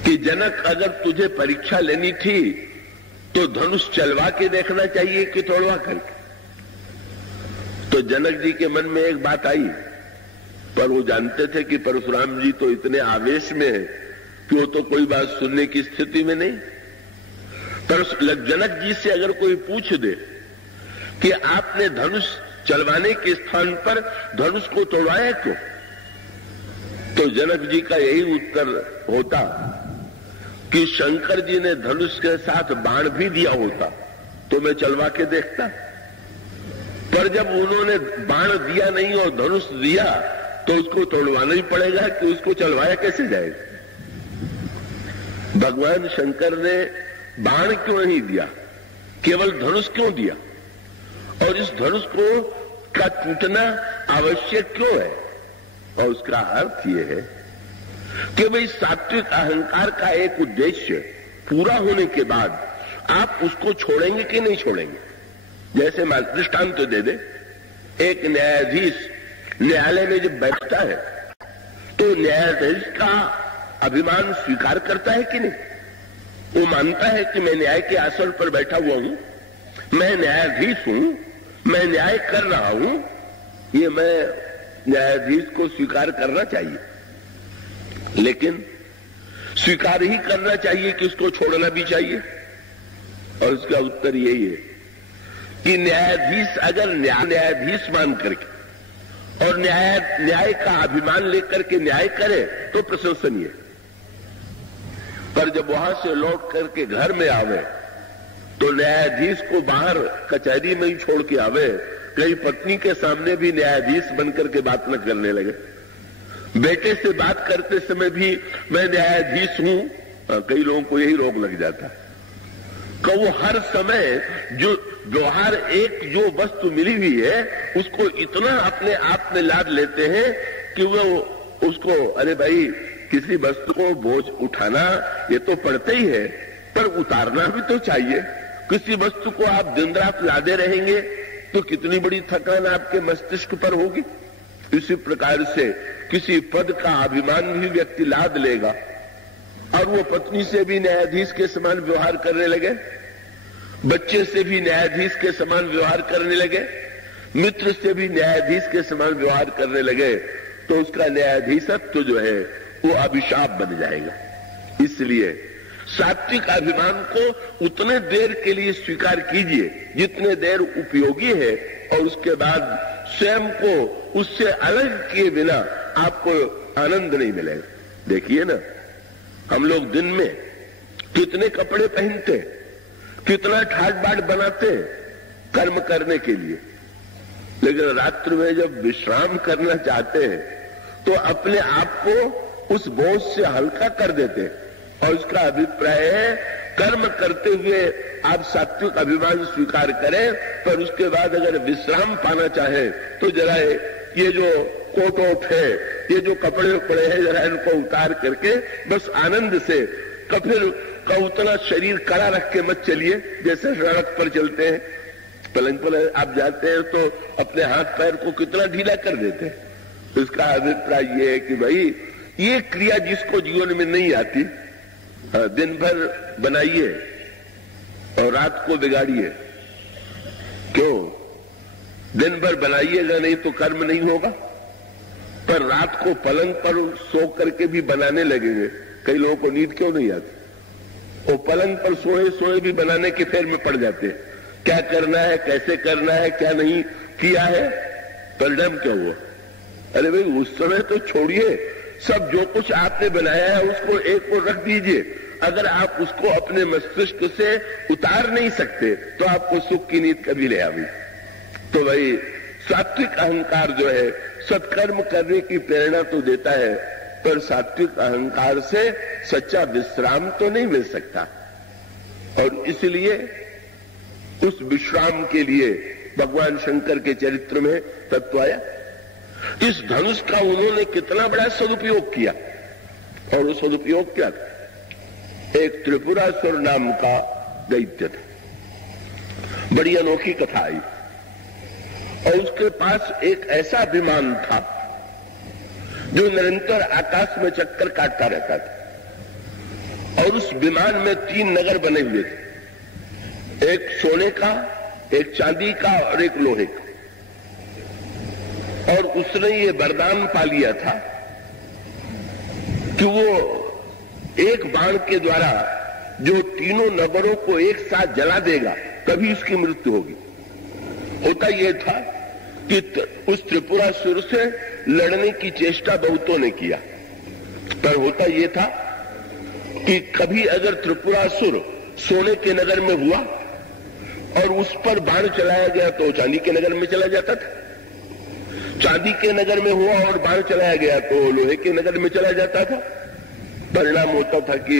कि जनक अगर तुझे परीक्षा लेनी थी तो धनुष चलवा के देखना चाहिए कि तोड़वा करके। तो जनक जी के मन में एक बात आई, पर वो जानते थे कि परशुराम जी तो इतने आवेश में है कि वो तो कोई बात सुनने की स्थिति में नहीं। पर जनक जी से अगर कोई पूछ दे कि आपने धनुष चलवाने के स्थान पर धनुष को तोड़वाया क्यों, तो जनक जी का यही उत्तर होता कि शंकर जी ने धनुष के साथ बाण भी दिया होता तो मैं चलवा के देखता, पर जब उन्होंने बाण दिया नहीं और धनुष दिया तो उसको तोड़वाना ही पड़ेगा कि उसको चलवाया कैसे जाएगा। भगवान शंकर ने बाण क्यों नहीं दिया, केवल धनुष क्यों दिया, और इस धनुष को का टूटना आवश्यक क्यों है? और उसका अर्थ यह है कि भाई सात्विक अहंकार का एक उद्देश्य पूरा होने के बाद आप उसको छोड़ेंगे कि नहीं छोड़ेंगे। जैसे मान दृष्टांत तो दे दे, एक न्यायाधीश न्यायालय में जब बैठता है तो न्यायाधीश का अभिमान स्वीकार करता है कि नहीं? वो मानता है कि मैं न्याय के आसन पर बैठा हुआ हूं, मैं न्यायाधीश हूं, मैं न्याय कर रहा हूं, ये मैं न्यायाधीश को स्वीकार करना चाहिए। लेकिन स्वीकार ही करना चाहिए कि उसको छोड़ना भी चाहिए? और उसका उत्तर यही है कि न्यायाधीश अगर न्यायाधीश मान करके और न्याय का अभिमान लेकर के न्याय करे तो प्रशंसनीय, पर जब वहां से लौट करके घर में आवे तो न्यायाधीश को बाहर कचहरी में ही छोड़ के आवे, कहीं पत्नी के सामने भी न्यायाधीश बनकर के बात न करने लगे, बेटे से बात करते समय भी मैं न्यायाधीश हूं, कई लोगों को यही रोग लग जाता है कि वो हर समय जो व्यवहार एक जो वस्तु मिली हुई है उसको इतना अपने आप में लाद लेते हैं कि वो उसको, अरे भाई किसी वस्तु को बोझ उठाना ये तो पड़ता ही है, पर उतारना भी तो चाहिए। किसी वस्तु को आप दिन रात लादे रहेंगे तो कितनी बड़ी थकान आपके मस्तिष्क पर होगी। इसी प्रकार से किसी पद का अभिमान भी व्यक्ति लाद लेगा और वो पत्नी से भी न्यायाधीश के समान व्यवहार करने लगे, बच्चे से भी न्यायाधीश के समान व्यवहार करने लगे, मित्र से भी न्यायाधीश के समान व्यवहार करने लगे, तो उसका न्यायाधीशत्व जो है वो अभिशाप बन जाएगा। इसलिए सात्विक अभिमान को उतने देर के लिए स्वीकार कीजिए जितने देर उपयोगी है, और उसके बाद स्वयं को उससे अलग किए बिना आपको आनंद नहीं मिलेगा। देखिए ना, हम लोग दिन में कितने कपड़े पहनते, कितना ठाट बाट बनाते कर्म करने के लिए, लेकिन रात्रि में जब विश्राम करना चाहते हैं तो अपने आप को उस बोझ से हल्का कर देते हैं। और उसका अभिप्राय है कर्म करते हुए आप सात्विक अभिमान स्वीकार करें, पर उसके बाद अगर विश्राम पाना चाहे तो जरा ये जो कोट ओट है, ये जो कपड़े पड़े हैं, जरा इनको उतार करके बस आनंद से फिर का उतना शरीर कड़ा रख के मत चलिए जैसे सड़क पर चलते हैं, पलंग पर आप जाते हैं तो अपने हाथ पैर को कितना ढीला कर देते हैं। इसका अभिप्राय ये है कि भाई ये क्रिया जिसको जीवन में नहीं आती दिन भर बनाइए और रात को बिगाड़िए। क्यों? दिन भर बनाइएगा नहीं तो कर्म नहीं होगा, पर रात को पलंग पर सो करके भी बनाने लगेंगे। कई लोगों को नींद क्यों नहीं आती? वो पलंग पर सोए सोए भी बनाने के फेर में पड़ जाते हैं, क्या करना है, कैसे करना है, क्या नहीं किया है, परिणाम क्या हुआ? अरे भाई उस समय तो छोड़िए, सब जो कुछ आपने बनाया है उसको एक ओर रख दीजिए। अगर आप उसको अपने मस्तिष्क से उतार नहीं सकते तो आपको सुख की नींद कभी ले आवी। तो भाई सात्विक अहंकार जो है सत्कर्म करने की प्रेरणा तो देता है, पर सात्विक अहंकार से सच्चा विश्राम तो नहीं मिल सकता। और इसलिए उस विश्राम के लिए भगवान शंकर के चरित्र में तत्व आया। इस धनुष का उन्होंने कितना बड़ा सदुपयोग किया, और वो सदुपयोग क्या था? एक त्रिपुरासुर नाम का दैत्य था, बड़ी अनोखी कथा आई। और उसके पास एक ऐसा विमान था जो निरंतर आकाश में चक्कर काटता रहता था, और उस विमान में 3 नगर बने हुए थे, एक सोने का, एक चांदी का और एक लोहे का। और उसने ये वरदान पा लिया था कि वो एक बाण के द्वारा जो तीनों नगरों को एक साथ जला देगा तभी उसकी मृत्यु होगी। होता यह था कि उस त्रिपुरासुर से लड़ने की चेष्टा बहुतों ने किया, पर होता यह था कि कभी अगर त्रिपुरासुर सोने के नगर में हुआ और उस पर बाण चलाया गया तो चांदी के नगर में चला जाता था, चांदी के नगर में हुआ और बाण चलाया गया तो लोहे के नगर में चला जाता था। परिणाम होता था कि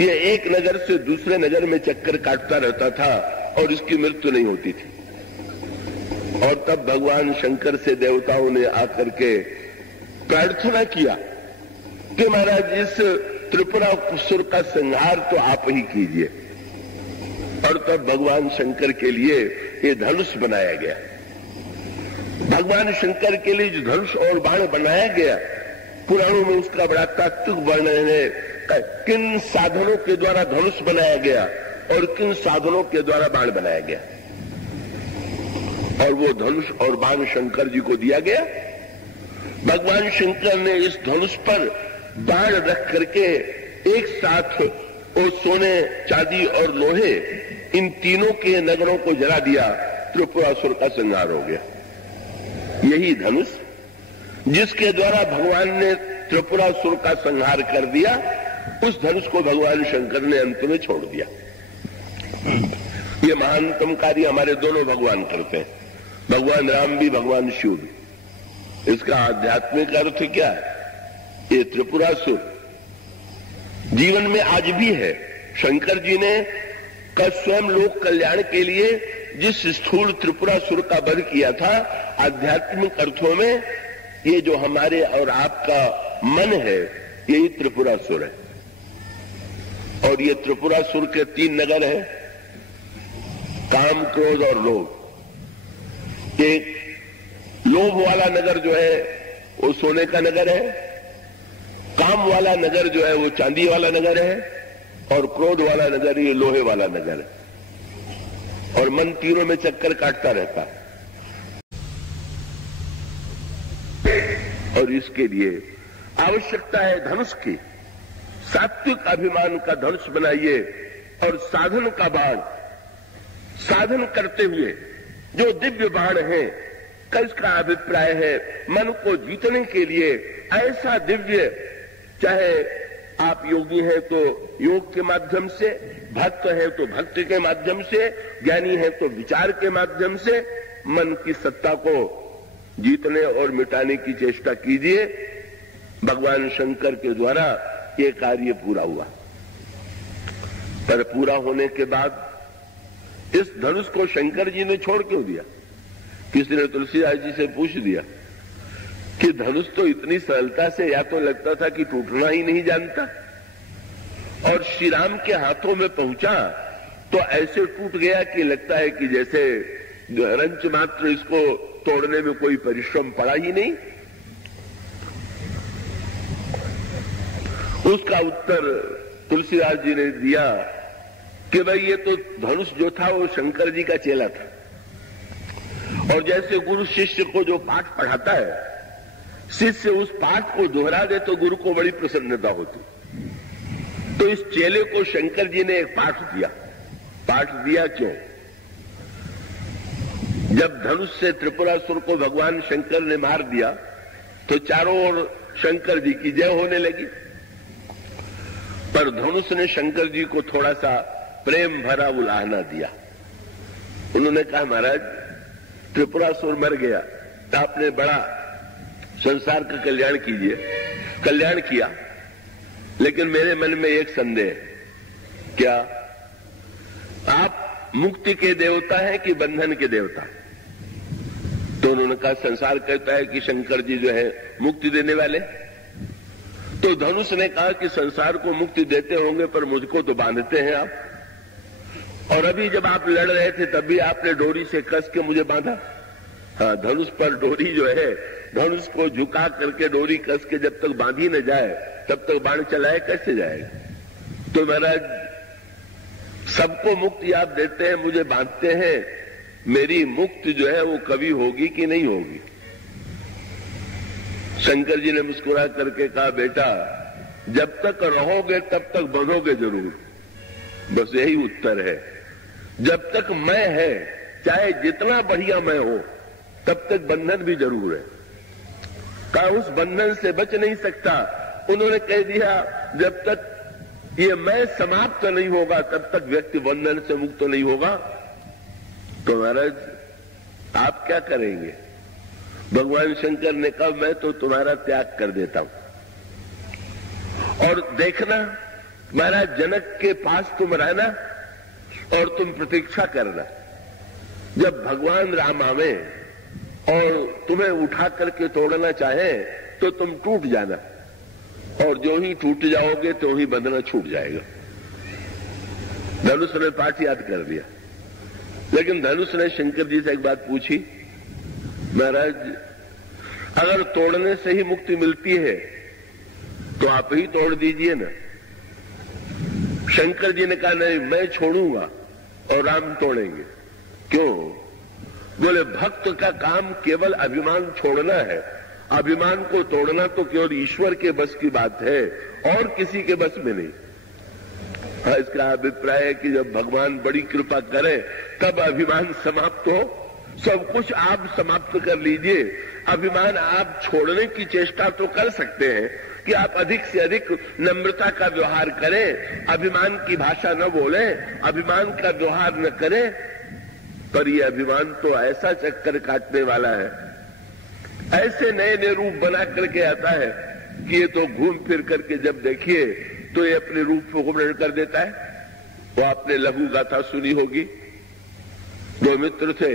ये एक नगर से दूसरे नगर में चक्कर काटता रहता था और इसकी मृत्यु नहीं होती थी। और तब भगवान शंकर से देवताओं ने आकर के प्रार्थना किया कि महाराज इस त्रिपुरासुर का संहार तो आप ही कीजिए। और तब भगवान शंकर के लिए ये धनुष बनाया गया। भगवान शंकर के लिए जो धनुष और बाण बनाया गया, पुराणों में उसका बड़ा तात्विक वर्णन है, किन साधनों के द्वारा धनुष बनाया गया और किन साधनों के द्वारा बाण बनाया गया। और वो धनुष और बाण शंकर जी को दिया गया। भगवान शंकर ने इस धनुष पर बाण रख करके एक साथ वो सोने, चांदी और लोहे, इन तीनों के नगरों को जला दिया। त्रिपुरासुर का संहार हो गया। यही धनुष जिसके द्वारा भगवान ने त्रिपुरासुर का संहार कर दिया, उस धनुष को भगवान शंकर ने अंत में छोड़ दिया। ये महानतम कार्य हमारे दोनों भगवान करते हैं, भगवान राम भी, भगवान शिव भी। इसका आध्यात्मिक अर्थ क्या है? ये त्रिपुरासुर जीवन में आज भी है। शंकर जी ने कल स्वयं लोक कल्याण के लिए जिस स्थूल त्रिपुरासुर का वध किया था, आध्यात्मिक अर्थों में ये जो हमारे और आपका मन है, यही त्रिपुरासुर है। और ये त्रिपुरासुर के 3 नगर हैं, काम, क्रोध और लोभ। एक लोभ वाला नगर जो है वो सोने का नगर है, काम वाला नगर जो है वो चांदी वाला नगर है, और क्रोध वाला नगर ये लोहे वाला नगर है। और मन तीनों में चक्कर काटता रहता है। और इसके लिए आवश्यकता है धनुष की। सात्विक अभिमान का धनुष बनाइए और साधन का बाण, साधन करते हुए जो दिव्य बाण है, किसका अभिप्राय है? मन को जीतने के लिए ऐसा दिव्य, चाहे आप योगी हैं तो योग के माध्यम से, भक्त हैं तो भक्ति के माध्यम से, ज्ञानी हैं तो विचार के माध्यम से मन की सत्ता को जीतने और मिटाने की चेष्टा कीजिए। भगवान शंकर के द्वारा ये कार्य पूरा हुआ। पर पूरा होने के बाद इस धनुष को शंकर जी ने छोड़ क्यों दिया? किसी ने तुलसीदास जी से पूछ दिया कि धनुष तो इतनी सरलता से, या तो लगता था कि टूटना ही नहीं जानता, और श्री राम के हाथों में पहुंचा तो ऐसे टूट गया कि लगता है कि जैसे रंच मात्र इसको तोड़ने में कोई परिश्रम पड़ा ही नहीं। उसका उत्तर तुलसीदास जी ने दिया कि भाई ये तो धनुष जो था वो शंकर जी का चेला था, और जैसे गुरु शिष्य को जो पाठ पढ़ाता है, शिष्य उस पाठ को दोहरा दे तो गुरु को बड़ी प्रसन्नता होती। तो इस चेले को शंकर जी ने एक पाठ दिया। पाठ दिया क्यों? जब धनुष से त्रिपुरासुर को भगवान शंकर ने मार दिया तो चारों ओर शंकर जी की जय होने लगी। पर धनुष ने शंकर जी को थोड़ा सा प्रेम भरा उलाहना दिया। उन्होंने कहा, महाराज त्रिपुरासुर मर गया, आपने बड़ा संसार का कल्याण कीजिए, कल्याण किया, लेकिन मेरे मन में एक संदेह है। क्या आप मुक्ति के देवता हैं कि बंधन के देवता? तो उन्होंने कहा, संसार कहता है कि शंकर जी जो है मुक्ति देने वाले। तो धनुष ने कहा कि संसार को मुक्ति देते होंगे, पर मुझको तो बांधते हैं आप। और अभी जब आप लड़ रहे थे तब भी आपने डोरी से कस के मुझे बांधा। हाँ, धनुष पर डोरी जो है, धनुष को झुका करके डोरी कस के जब तक बांधी न जाए तब तक बाण चलाए कैसे जाएगा? तो महाराज सबको मुक्ति आप देते हैं, मुझे बांधते हैं, मेरी मुक्ति जो है वो कभी होगी कि नहीं होगी? शंकर जी ने मुस्कुरा करके कहा, बेटा जब तक रहोगे तब तक बनोगे जरूर, बस यही उत्तर है। जब तक मैं है, चाहे जितना बढ़िया मैं हो, तब तक बंधन भी जरूर है। कहा उस बंधन से बच नहीं सकता। उन्होंने कह दिया, जब तक ये मैं समाप्त नहीं होगा तब तक व्यक्ति बंधन से मुक्त नहीं होगा। तो महाराज आप क्या करेंगे? भगवान शंकर ने कहा, मैं तो तुम्हारा त्याग कर देता हूं, और देखना महाराज जनक के पास तुम रहना और तुम प्रतीक्षा करना। जब भगवान राम आवे और तुम्हें उठा करके तोड़ना चाहे तो तुम टूट जाना, और जो ही टूट जाओगे तो ही बंधना छूट जाएगा। धनुष ने पाठ याद कर लिया। लेकिन धनुष ने शंकर जी से एक बात पूछी, महाराज अगर तोड़ने से ही मुक्ति मिलती है तो आप ही तोड़ दीजिए ना। शंकर जी ने कहा, नहीं मैं छोड़ूंगा और राम तोड़ेंगे। क्यों? बोले भक्त का काम केवल अभिमान छोड़ना है, अभिमान को तोड़ना तो केवल ईश्वर के बस की बात है और किसी के बस में नहीं। हाँ, इसका अभिप्राय है कि जब भगवान बड़ी कृपा करे तब अभिमान समाप्त हो। सब कुछ आप समाप्त कर लीजिए, अभिमान आप छोड़ने की चेष्टा तो कर सकते हैं कि आप अधिक से अधिक नम्रता का व्यवहार करें, अभिमान की भाषा न बोलें, अभिमान का व्यवहार न करें। पर यह अभिमान तो ऐसा चक्कर काटने वाला है, ऐसे नए नए रूप बना करके आता है कि ये तो घूम फिर करके जब देखिए तो ये अपने रूप को वर्णन कर देता है। वो आपने लघु गाथा सुनी होगी। दो मित्र थे,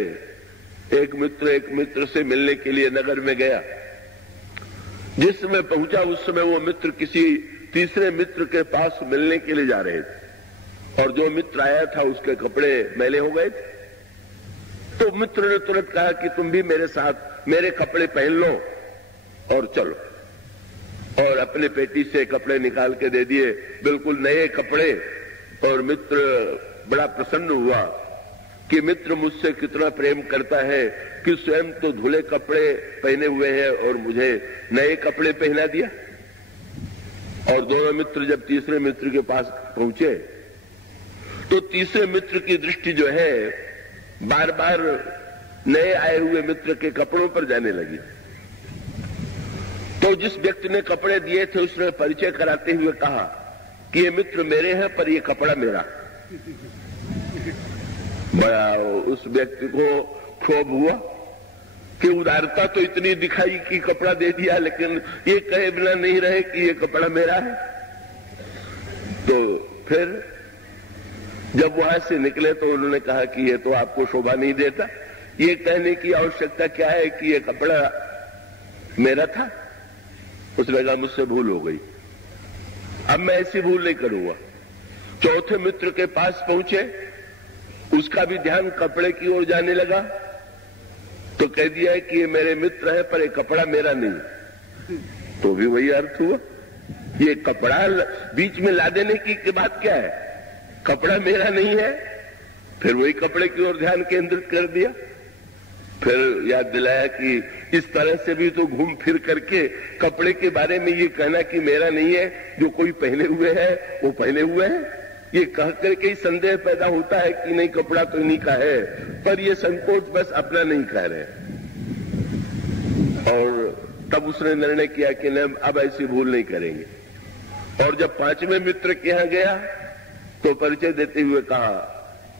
एक मित्र से मिलने के लिए नगर में गया। जिस समय पहुंचा उस समय वो मित्र किसी तीसरे मित्र के पास मिलने के लिए जा रहे थे, और जो मित्र आया था उसके कपड़े मैले हो गए थे। तो मित्र ने तुरंत कहा कि तुम भी मेरे साथ मेरे कपड़े पहन लो और चलो, और अपने पेटी से कपड़े निकाल के दे दिए, बिल्कुल नए कपड़े। और मित्र बड़ा प्रसन्न हुआ कि मित्र मुझसे कितना प्रेम करता है कि स्वयं तो धुले कपड़े पहने हुए हैं और मुझे नए कपड़े पहना दिया। और दोनों मित्र जब तीसरे मित्र के पास पहुंचे तो तीसरे मित्र की दृष्टि जो है बार बार नए आए हुए मित्र के कपड़ों पर जाने लगी। तो जिस व्यक्ति ने कपड़े दिए थे उसने परिचय कराते हुए कहा कि ये मित्र मेरे हैं पर ये कपड़ा मेरा। बड़ा उस व्यक्ति को क्षोभ हुआ कि उदारता तो इतनी दिखाई कि कपड़ा दे दिया, लेकिन ये कहे बिना नहीं रहे कि ये कपड़ा मेरा है। तो फिर जब वहां से निकले तो उन्होंने कहा कि ये तो आपको शोभा नहीं देता, ये कहने की आवश्यकता क्या है कि ये कपड़ा मेरा था। उसने कहा मुझसे भूल हो गई, अब मैं ऐसी भूल नहीं करूंगा। चौथे मित्र के पास पहुंचे, उसका भी ध्यान कपड़े की ओर जाने लगा, तो कह दिया है कि ये मेरे मित्र है पर ये कपड़ा मेरा नहीं। तो भी वही अर्थ हुआ, ये कपड़ा बीच में ला देने की बात क्या है? कपड़ा मेरा नहीं है। फिर वही कपड़े की ओर ध्यान केंद्रित कर दिया। फिर याद दिलाया कि इस तरह से भी तो घूम फिर करके कपड़े के बारे में ये कहना कि मेरा नहीं है, जो कोई पहने हुए है वो पहने हुए है, ये कह करके ही संदेह पैदा होता है कि नहीं कपड़ा तो इन्हीं का है, पर ये संकोच बस अपना नहीं कह रहे। और तब उसने निर्णय किया कि नहीं, अब ऐसी भूल नहीं करेंगे। और जब 5वें मित्र के यहां गया तो परिचय देते हुए कहा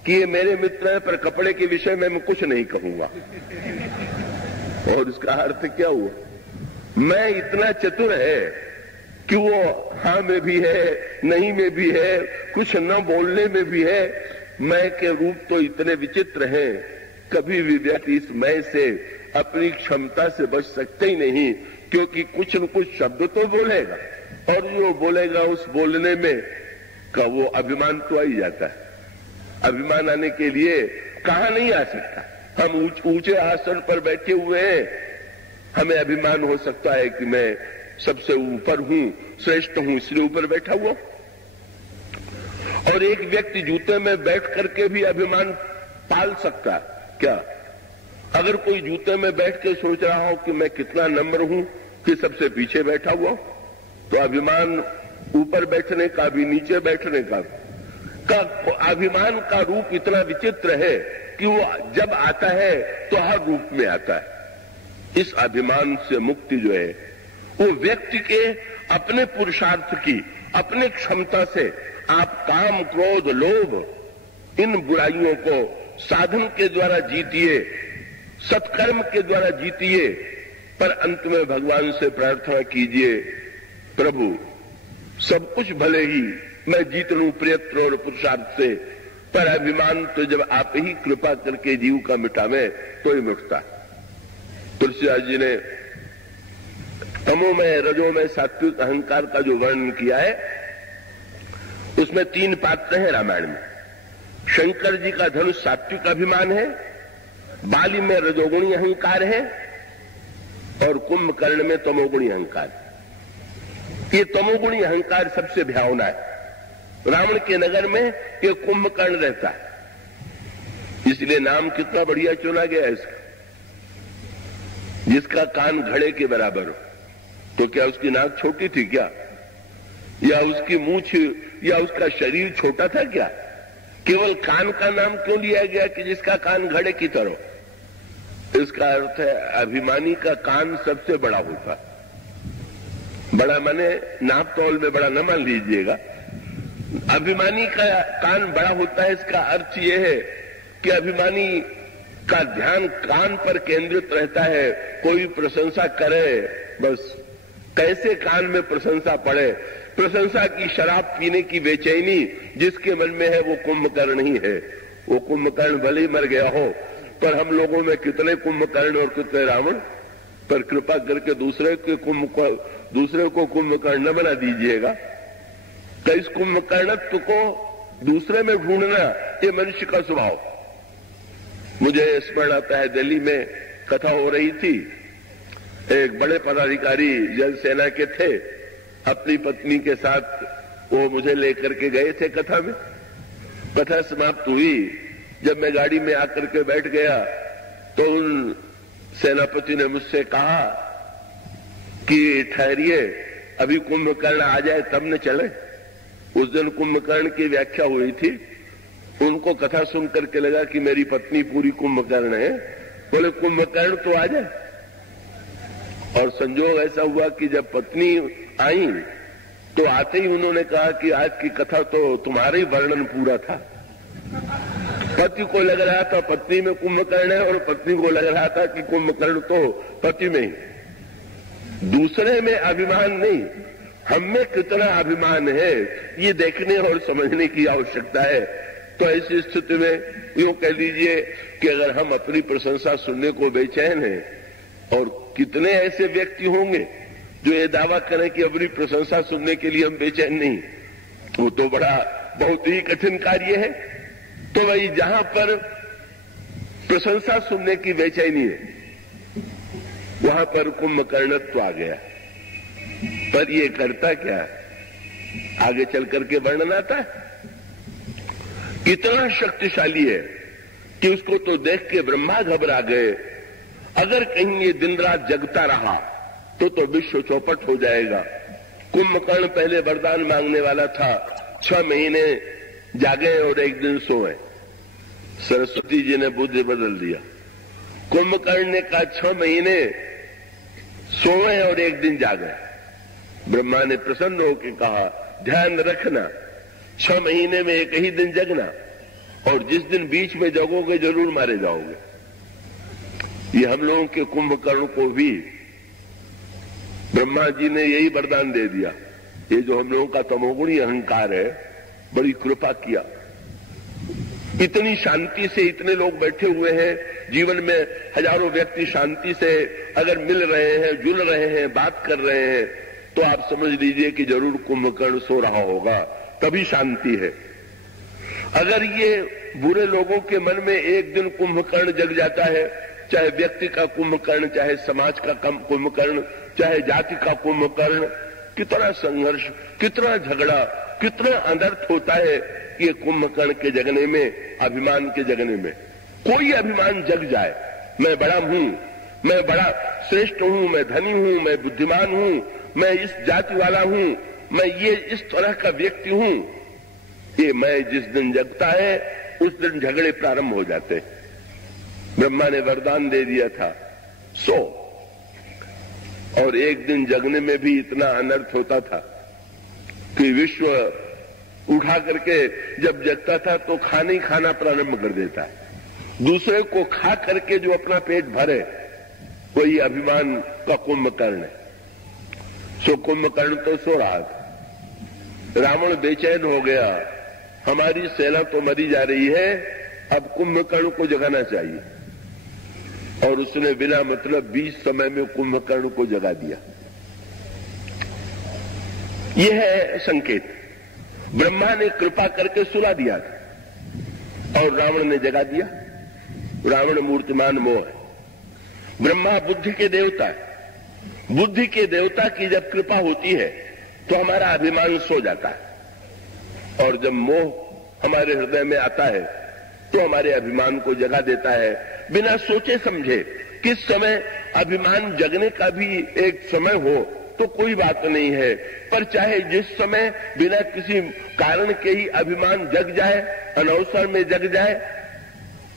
कि ये मेरे मित्र हैं, पर कपड़े के विषय में मैं कुछ नहीं कहूंगा। और इसका अर्थ क्या हुआ? मैं इतना चतुर है कि वो हाँ में भी है, नहीं में भी है, कुछ न बोलने में भी है। मैं के रूप तो इतने विचित्र हैं, कभी भी व्यक्ति इस मैं से अपनी क्षमता से बच सकते ही नहीं, क्योंकि कुछ न कुछ शब्द तो बोलेगा, और जो बोलेगा उस बोलने में का वो अभिमान तो आ ही जाता है। अभिमान आने के लिए कहां नहीं आ सकता। हम ऊंचे आसन पर बैठे हुए हैं, हमें अभिमान हो सकता है कि मैं सबसे ऊपर हूं, श्रेष्ठ हूं, इसलिए ऊपर बैठा हुआ। और एक व्यक्ति जूते में बैठ करके भी अभिमान पाल सकता है क्या? अगर कोई जूते में बैठ के सोच रहा हो कि मैं कितना नम्र हूं कि सबसे पीछे बैठा हुआ, तो अभिमान ऊपर बैठने का भी, नीचे बैठने का अभिमान का रूप इतना विचित्र है कि वो जब आता है तो हर रूप में आता है। इस अभिमान से मुक्ति जो है वो व्यक्ति के अपने पुरुषार्थ की, अपने क्षमता से आप काम, क्रोध, लोभ इन बुराइयों को साधन के द्वारा जीतिए, सत्कर्म के द्वारा जीतिए, पर अंत में भगवान से प्रार्थना कीजिए, प्रभु सब कुछ भले ही मैं जीत लूं प्रयत्न और पुरुषार्थ से, पर अभिमान तो जब आप ही कृपा करके जीव का मिटावे तो ही मिटता। तुलसीदास जी ने तमो में, रजो में, सात्विक अहंकार का जो वर्णन किया है उसमें 3 पात्र हैं रामायण में। शंकर जी का धनुष सात्विक अभिमान है, बाली में रजोगुणी अहंकार है, और कुंभकर्ण में तमोगुणी अहंकार। ये तमोगुणी अहंकार सबसे भयावना है। रावण के नगर में ये कुंभकर्ण रहता है, इसलिए नाम कितना बढ़िया चुना गया है इसका। जिसका कान घड़े के बराबर हो, तो क्या उसकी नाक छोटी थी क्या? या उसकी मूंछ या उसका शरीर छोटा था क्या? केवल कान का नाम क्यों लिया गया कि जिसका कान घड़े की तरह? इसका अर्थ है अभिमानी का कान सबसे बड़ा होता है। बड़ा माने नाप तौल में बड़ा न मान लीजिएगा। अभिमानी का कान बड़ा होता है, इसका अर्थ यह है कि अभिमानी का ध्यान कान पर केंद्रित रहता है। कोई प्रशंसा करे, बस कैसे कान में प्रशंसा पड़े। प्रशंसा की शराब पीने की बेचैनी जिसके मन में है वो कुंभकर्ण ही है। वो कुंभकर्ण भले ही मर गया हो, पर हम लोगों में कितने कुंभकर्ण और कितने रावण। पर कृपा करके दूसरे को कुंभकर्ण न बना दीजिएगा। तो इस कुंभकर्णत्व को दूसरे में ढूंढना ये मनुष्य का स्वभाव। मुझे स्मरण आता है, दिल्ली में कथा हो रही थी। एक बड़े पदाधिकारी जल सेना के थे, अपनी पत्नी के साथ वो मुझे लेकर के गए थे कथा में। कथा समाप्त हुई, जब मैं गाड़ी में आकर के बैठ गया तो उन सेनापति ने मुझसे कहा कि ठहरिए, अभी कुंभकर्ण आ जाए तब न चले। उस दिन कुंभकर्ण की व्याख्या हुई थी। उनको कथा सुन करके लगा कि मेरी पत्नी पूरी कुंभकर्ण है। बोले कुंभकर्ण तो आ जाए। और संजोग ऐसा हुआ कि जब पत्नी आई तो आते ही उन्होंने कहा कि आज की कथा तो तुम्हारा ही वर्णन पूरा था। पति को लग रहा था पत्नी में कुंभकर्ण है, और पत्नी को लग रहा था कि कुंभकर्ण तो पति में ही। दूसरे में अभिमान नहीं, हम में कितना अभिमान है ये देखने और समझने की आवश्यकता है। तो ऐसी स्थिति में यूं कह लीजिए कि अगर हम अपनी प्रशंसा सुनने को बेचैन हैं, और कितने ऐसे व्यक्ति होंगे जो ये दावा करें कि अपनी प्रशंसा सुनने के लिए हम बेचैन नहीं, वो तो बहुत ही कठिन कार्य है। तो वही जहां पर प्रशंसा सुनने की बेचैनी है वहां पर कुंभकर्णत्व आ गया। पर ये करता क्या है? आगे चल करके वर्णन आता है। इतना शक्तिशाली है कि उसको तो देख के ब्रह्मा घबरा गए। अगर कहीं ये दिन रात जगता रहा तो विश्व चौपट हो जाएगा। कुंभकर्ण पहले वरदान मांगने वाला था, 6 महीने जागे और 1 दिन सोए। सरस्वती जी ने बुद्धि बदल दिया। कुंभकर्ण ने कहा 6 महीने सोए और एक दिन जागे। ब्रह्मा ने प्रसन्न होकर कहा, ध्यान रखना 6 महीने में एक ही दिन जगना, और जिस दिन बीच में जगोगे जरूर मारे जाओगे। ये हम लोगों के कुंभकर्ण को भी ब्रह्मा जी ने यही वरदान दे दिया। ये जो हम लोगों का तमोगुणी अहंकार है, बड़ी कृपा किया। इतनी शांति से इतने लोग बैठे हुए हैं, जीवन में हजारों व्यक्ति शांति से अगर मिल रहे हैं, जुल रहे हैं, बात कर रहे हैं, तो आप समझ लीजिए कि जरूर कुंभकर्ण सो रहा होगा, तभी शांति है। अगर ये बुरे लोगों के मन में एक दिन कुंभकर्ण जग जाता है, चाहे व्यक्ति का कुंभकर्ण, चाहे समाज का कुंभकर्ण, चाहे जाति का कुंभकर्ण, कितना संघर्ष, कितना झगड़ा, कितना अनर्थ होता है ये कुंभकर्ण के जगने में, अभिमान के जगने में। कोई अभिमान जग जाए, मैं बड़ा हूं, मैं बड़ा श्रेष्ठ हूं, मैं धनी हूं, मैं बुद्धिमान हूं, मैं इस जाति वाला हूं, मैं ये इस तरह का व्यक्ति हूं, ये मैं जिस दिन जगता है उस दिन झगड़े प्रारंभ हो जाते। ब्रह्मा ने वरदान दे दिया था, सो, और एक दिन जगने में भी इतना अनर्थ होता था कि विश्व उठा करके जब जगता था तो खाना ही खाना प्रारंभ कर देता है। दूसरे को खा करके जो अपना पेट भरे, वही अभिमान का कुंभकर्ण है। सो कुंभकर्ण तो सो रहा था। रावण बेचैन हो गया, हमारी सेना तो मरी जा रही है, अब कुंभकर्ण को जगाना चाहिए। और उसने बिना मतलब 20 समय में कुंभकर्ण को जगा दिया। यह है संकेत। ब्रह्मा ने कृपा करके सुला दिया था और रावण ने जगा दिया। रावण मूर्तिमान मोह है, ब्रह्मा बुद्धि के देवता है। बुद्धि के देवता की जब कृपा होती है तो हमारा अभिमान सो जाता है, और जब मोह हमारे हृदय में आता है तो हमारे अभिमान को जगा देता है। बिना सोचे समझे किस समय अभिमान जगने का भी एक समय हो तो कोई बात नहीं है, पर चाहे जिस समय बिना किसी कारण के ही अभिमान जग जाए, अनवसर में जग जाए,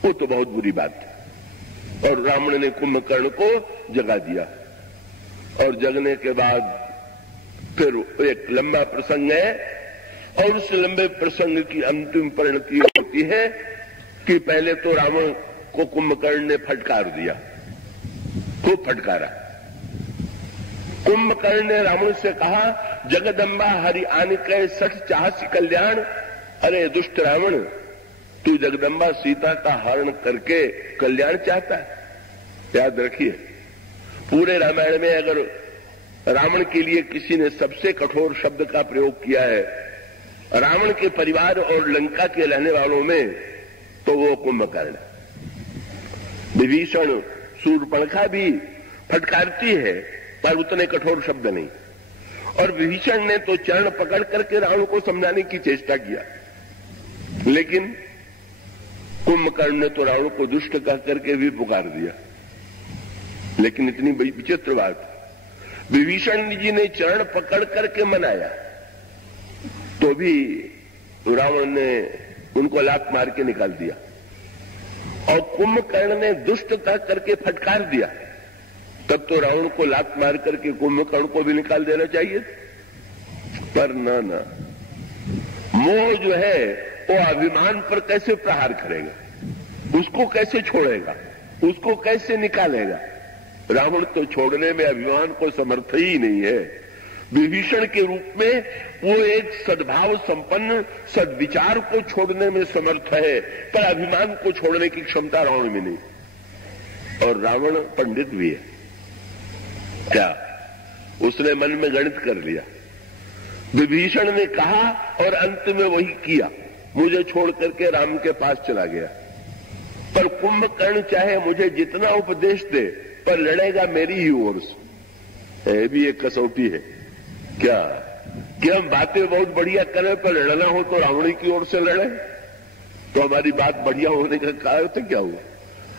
वो तो बहुत बुरी बात है। और रावण ने कुंभकर्ण को जगा दिया, और जगने के बाद फिर एक लंबा प्रसंग है, और उस लंबे प्रसंग की अंतिम परिणति होती है कि पहले तो रावण को कुंभकर्ण ने फटकार दिया, खूब फटकारा। कुंभकर्ण ने रावण से कहा, जगदम्बा हरि आने के सठ चाहसी कल्याण। अरे दुष्ट रावण, तू जगदम्बा सीता का हरण करके कल्याण चाहता है? याद रखिए, पूरे रामायण में अगर रावण के लिए किसी ने सबसे कठोर शब्द का प्रयोग किया है रावण के परिवार और लंका के रहने वालों में, तो वो कुंभकर्ण। विभीषण शूर्पणखा भी फटकारती है, पर उतने कठोर शब्द नहीं। और विभीषण ने तो चरण पकड़ करके रावण को समझाने की चेष्टा किया, लेकिन कुंभकर्ण ने तो रावण को दुष्ट कह करके भी पुकार दिया। लेकिन इतनी विचित्र बात, विभीषण जी ने चरण पकड़ करके मनाया तो भी रावण ने उनको लात मार के निकाल दिया, और कुंभकर्ण ने दुष्ट कह करके फटकार दिया। तब तो रावण को लात मार करके कुंभकर्ण को भी निकाल देना चाहिए, पर ना, मोह जो है वो अभिमान पर कैसे प्रहार करेगा, उसको कैसे छोड़ेगा, उसको कैसे निकालेगा? रावण तो छोड़ने में अभिमान को समर्थ ही नहीं है। विभीषण के रूप में वो एक सद्भाव संपन्न सद्विचार को छोड़ने में समर्थ है, पर अभिमान को छोड़ने की क्षमता रावण में नहीं। और रावण पंडित भी है क्या? उसने मन में गणित कर लिया। विभीषण ने कहा और अंत में वही किया, मुझे छोड़ करके राम के पास चला गया। पर कुंभकर्ण चाहे मुझे जितना उपदेश दे, पर लड़ेगा मेरी ही ओर से। ये भी एक कसौटी है क्या कि हम बातें बहुत बढ़िया करें, पर लड़ना हो तो रावण की ओर से लड़े, तो हमारी बात बढ़िया होने का कारण तो क्या हुआ?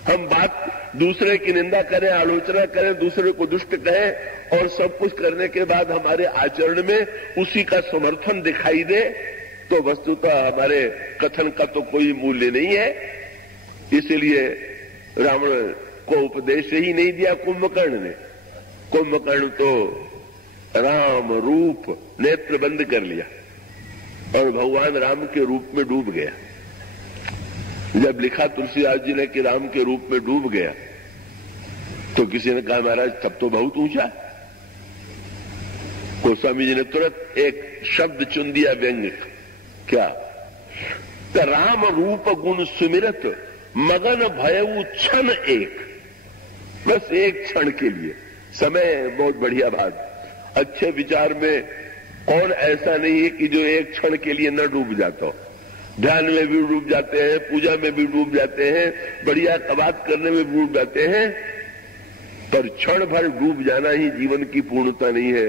हम बात दूसरे की निंदा करें, आलोचना करें, दूसरे को दुष्ट कहें, और सब कुछ करने के बाद हमारे आचरण में उसी का समर्थन दिखाई दे, तो वस्तुतः हमारे कथन का तो कोई मूल्य नहीं है। इसलिए रावण को उपदेश ही नहीं दिया कुंभकर्ण ने। कुंभकर्ण तो राम रूप नेत्र बंद कर लिया और भगवान राम के रूप में डूब गया। जब लिखा तुलसीदास जी ने कि राम के रूप में डूब गया, तो किसी ने कहा महाराज तब तो बहुत ऊंचा। गोस्वामी जी ने तुरंत एक शब्द चुन दिया व्यंग्य, क्या? राम रूप गुण सुमिरत मगन भयउ क्षण एक। बस एक क्षण के लिए, समय बहुत बढ़िया बात। अच्छे विचार में कौन ऐसा नहीं है कि जो एक क्षण के लिए न डूब जाता हो। ध्यान में भी डूब जाते हैं, पूजा में भी डूब जाते हैं, बढ़िया कबात करने में भी डूब जाते हैं, पर क्षण भर डूब जाना ही जीवन की पूर्णता नहीं है।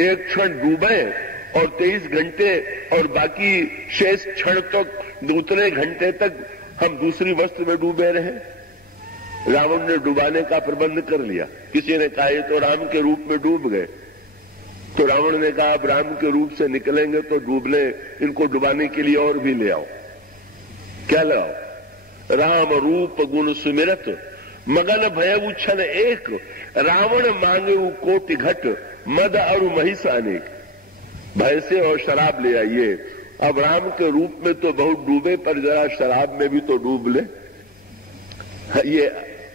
एक क्षण डूबे और 23 घंटे और बाकी शेष क्षण तक उतने घंटे तक हम दूसरी वस्तु में डूबे रहे। रावण ने डुबाने का प्रबंध कर लिया। किसी ने कहा ये तो राम के रूप में डूब गए, तो रावण ने कहा अब राम के रूप से निकलेंगे तो डूबने, इनको डुबाने के लिए और भी ले आओ। क्या लाओ? राम रूप गुण सुमिरत मगन भयउ क्षण एक। रावण मांगे कोटि घट मद और महिष अनेक। भय से और शराब ले आइए। अब राम के रूप में तो बहुत डूबे, पर जरा शराब में भी तो डूब ले। ये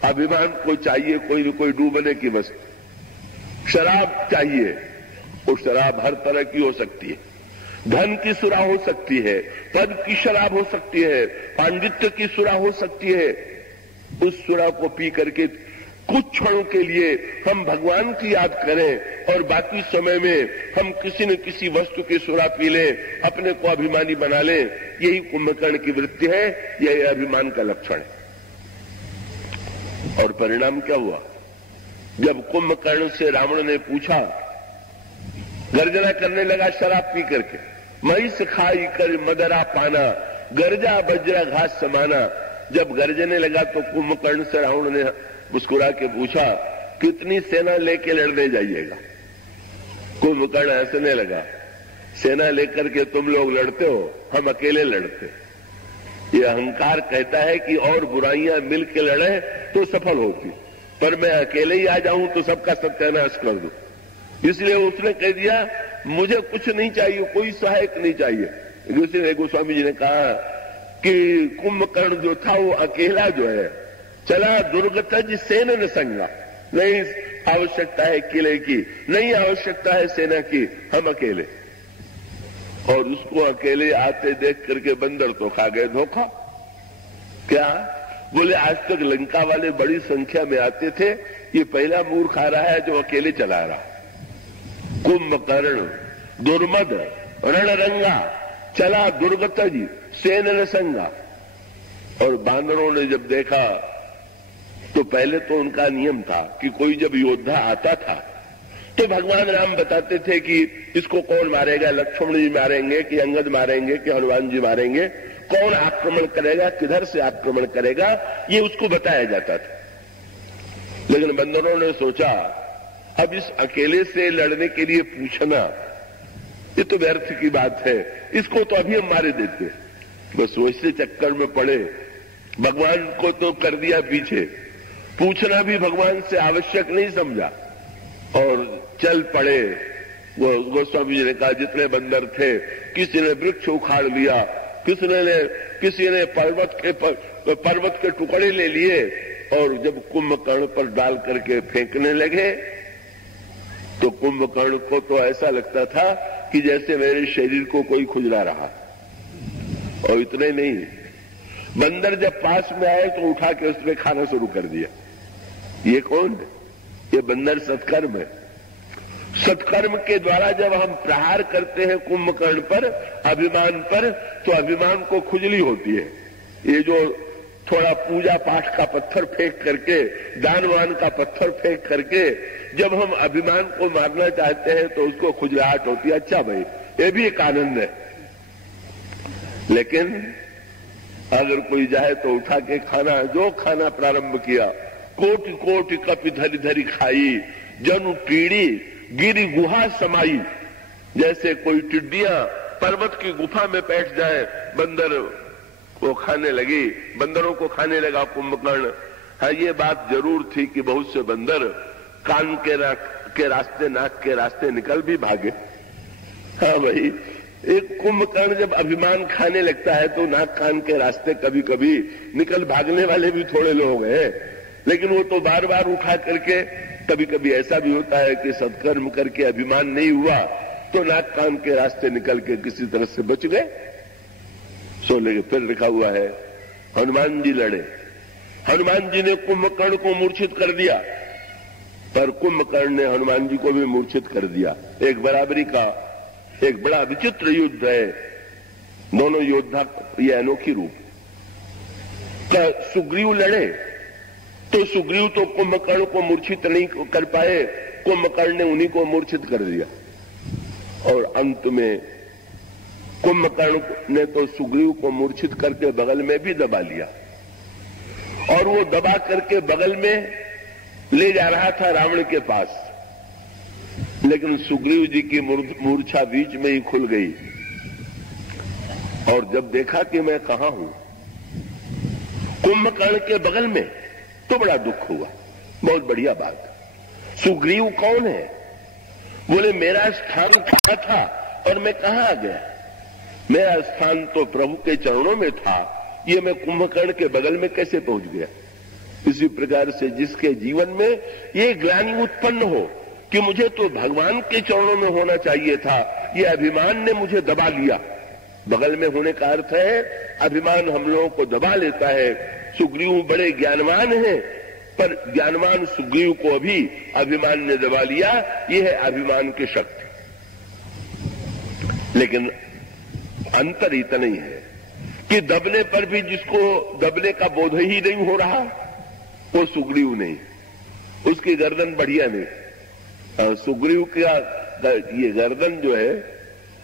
अभिमान को चाहिए कोई न कोई डूबने की वस्तु। शराब चाहिए, वो शराब हर तरह की हो सकती है। धन की सुरा हो सकती है, पद की शराब हो सकती है, पांडित्य की सुरा हो सकती है। उस सुरा को पी करके कुछ क्षणों के लिए हम भगवान की याद करें और बाकी समय में हम किसी न किसी वस्तु की सुरा पी लें, अपने को अभिमानी बना लें। यही कुंभकर्ण की वृत्ति है, यही अभिमान का लक्षण है। और परिणाम क्या हुआ? जब कुंभकर्ण से रावण ने पूछा, गर्जना करने लगा शराब पी करके, महिष खाई कर मदरा पाना, गर्जा बजरा घास समाना। जब गर्जने लगा तो कुंभकर्ण से रावण ने मुस्कुरा के पूछा, कितनी सेना लेके लड़ने जाइएगा? कुंभकर्ण हंसने लगा, सेना लेकर के तुम लोग लड़ते हो, हम अकेले लड़ते। ये अहंकार कहता है कि और बुराइयां मिल के लड़े तो सफल होती, पर मैं अकेले ही आ जाऊं तो सबका सत्यानाश कर दूं। इसलिए उसने कह दिया मुझे कुछ नहीं चाहिए, कोई सहायक नहीं चाहिए। दूसरे गोस्वामी जी ने कहा कि कुंभकर्ण जो था वो अकेला जो है चला दुर्गतज सेन न संगा। नहीं आवश्यकता है किले की, नहीं आवश्यकता है सेना की, हम अकेले। और उसको अकेले आते देख करके बंदर तो खा गए धोखा। क्या बोले? आज तक लंका वाले बड़ी संख्या में आते थे, ये पहला मूर्ख आ रहा है जो अकेले चला रहा। कुंभकर्ण दुर्मद रणरंगा चला दुर्गतज सेन न संगा। और बानरों ने जब देखा तो पहले तो उनका नियम था कि कोई जब योद्धा आता था तो भगवान राम बताते थे कि इसको कौन मारेगा, लक्ष्मण जी मारेंगे कि अंगद मारेंगे कि हनुमान जी मारेंगे, कौन आक्रमण करेगा, किधर से आक्रमण करेगा, ये उसको बताया जाता था। लेकिन बंदरों ने सोचा अब इस अकेले से लड़ने के लिए पूछना ये तो व्यर्थ की बात है, इसको तो अभी हम मारे देते। बस वैसे चक्कर में पड़े, भगवान को तो कर दिया पीछे, पूछना भी भगवान से आवश्यक नहीं समझा और चल पड़े। वो गोस्वामी जी ने कहा जितने बंदर थे, किसी ने वृक्ष उखाड़ लिया, किसी ने पर्वत के टुकड़े ले लिए और जब कुंभकर्ण पर डाल करके फेंकने लगे तो कुंभकर्ण को तो ऐसा लगता था कि जैसे मेरे शरीर को कोई खुजला रहा। और इतने नहीं, बंदर जब पास में आए तो उठा के उसमें खाना शुरू कर दिया। ये कौन है? ये बंदर सत्कर्म है। सत्कर्म के द्वारा जब हम प्रहार करते हैं कुंभकर्ण पर, अभिमान पर, तो अभिमान को खुजली होती है। ये जो थोड़ा पूजा पाठ का पत्थर फेंक करके, दान वान का पत्थर फेंक करके जब हम अभिमान को मारना चाहते हैं तो उसको खुजलाहट होती है। अच्छा भाई, ये भी एक आनंद है। लेकिन अगर कोई जाए तो उठा के खाना, जो खाना प्रारंभ किया, कोटि कोटि कपि धरी धरी खाई, जनु टीड़ी गिरी गुहा समाई। जैसे कोई टिड्डियां पर्वत की गुफा में बैठ जाए, बंदर को खाने लगी, बंदरों को खाने लगा कुंभकर्ण। हाँ, ये बात जरूर थी कि बहुत से बंदर कान के के रास्ते निकल भी भागे। हाँ भाई, एक कुंभकर्ण जब अभिमान खाने लगता है तो नाक कान के रास्ते कभी कभी निकल भागने वाले भी थोड़े लोग हैं, लेकिन वो तो बार बार उठा करके, कभी कभी ऐसा भी होता है कि सत्कर्म करके अभिमान नहीं हुआ तो नाक कान के रास्ते निकल के किसी तरह से बच गए। सो लेके फिर लिखा हुआ है हनुमान जी लड़े, हनुमान जी ने कुंभकर्ण को मूर्छित कर दिया, पर कुंभकर्ण ने हनुमान जी को भी मूर्छित कर दिया। एक बराबरी का एक बड़ा विचित्र युद्ध है, दोनों योद्धा, ये अनोखी रूप का। सुग्रीव लड़े तो सुग्रीव तो कुंभकर्ण को मूर्छित नहीं कर पाए, कुंभकर्ण ने उन्हीं को मूर्छित कर दिया, और अंत में कुंभकर्ण ने तो सुग्रीव को मूर्छित करके बगल में भी दबा लिया, और वो दबा करके बगल में ले जा रहा था रावण के पास, लेकिन सुग्रीव जी की मूर्छा बीच में ही खुल गई, और जब देखा कि मैं कहां हूं, कुंभकर्ण के बगल में, तो बड़ा दुख हुआ। बहुत बढ़िया बात। सुग्रीव कौन है? बोले मेरा स्थान कहां था और मैं कहां आ गया? मेरा स्थान तो प्रभु के चरणों में था, ये मैं कुंभकर्ण के बगल में कैसे पहुंच गया? इसी प्रकार से जिसके जीवन में ये ग्लानि उत्पन्न हो कि मुझे तो भगवान के चरणों में होना चाहिए था, ये अभिमान ने मुझे दबा लिया। बगल में होने का अर्थ है अभिमान हम लोगों को दबा लेता है। सुग्रीव बड़े ज्ञानवान हैं, पर ज्ञानवान सुग्रीव को अभी अभिमान ने दबा लिया। ये है अभिमान की शक्ति। लेकिन अंतर इतना ही है कि दबने पर भी जिसको दबने का बोध ही नहीं हो रहा, वो सुग्रीव नहीं, उसकी गर्दन बढ़िया नहीं। सुग्रीव का ये गर्दन जो है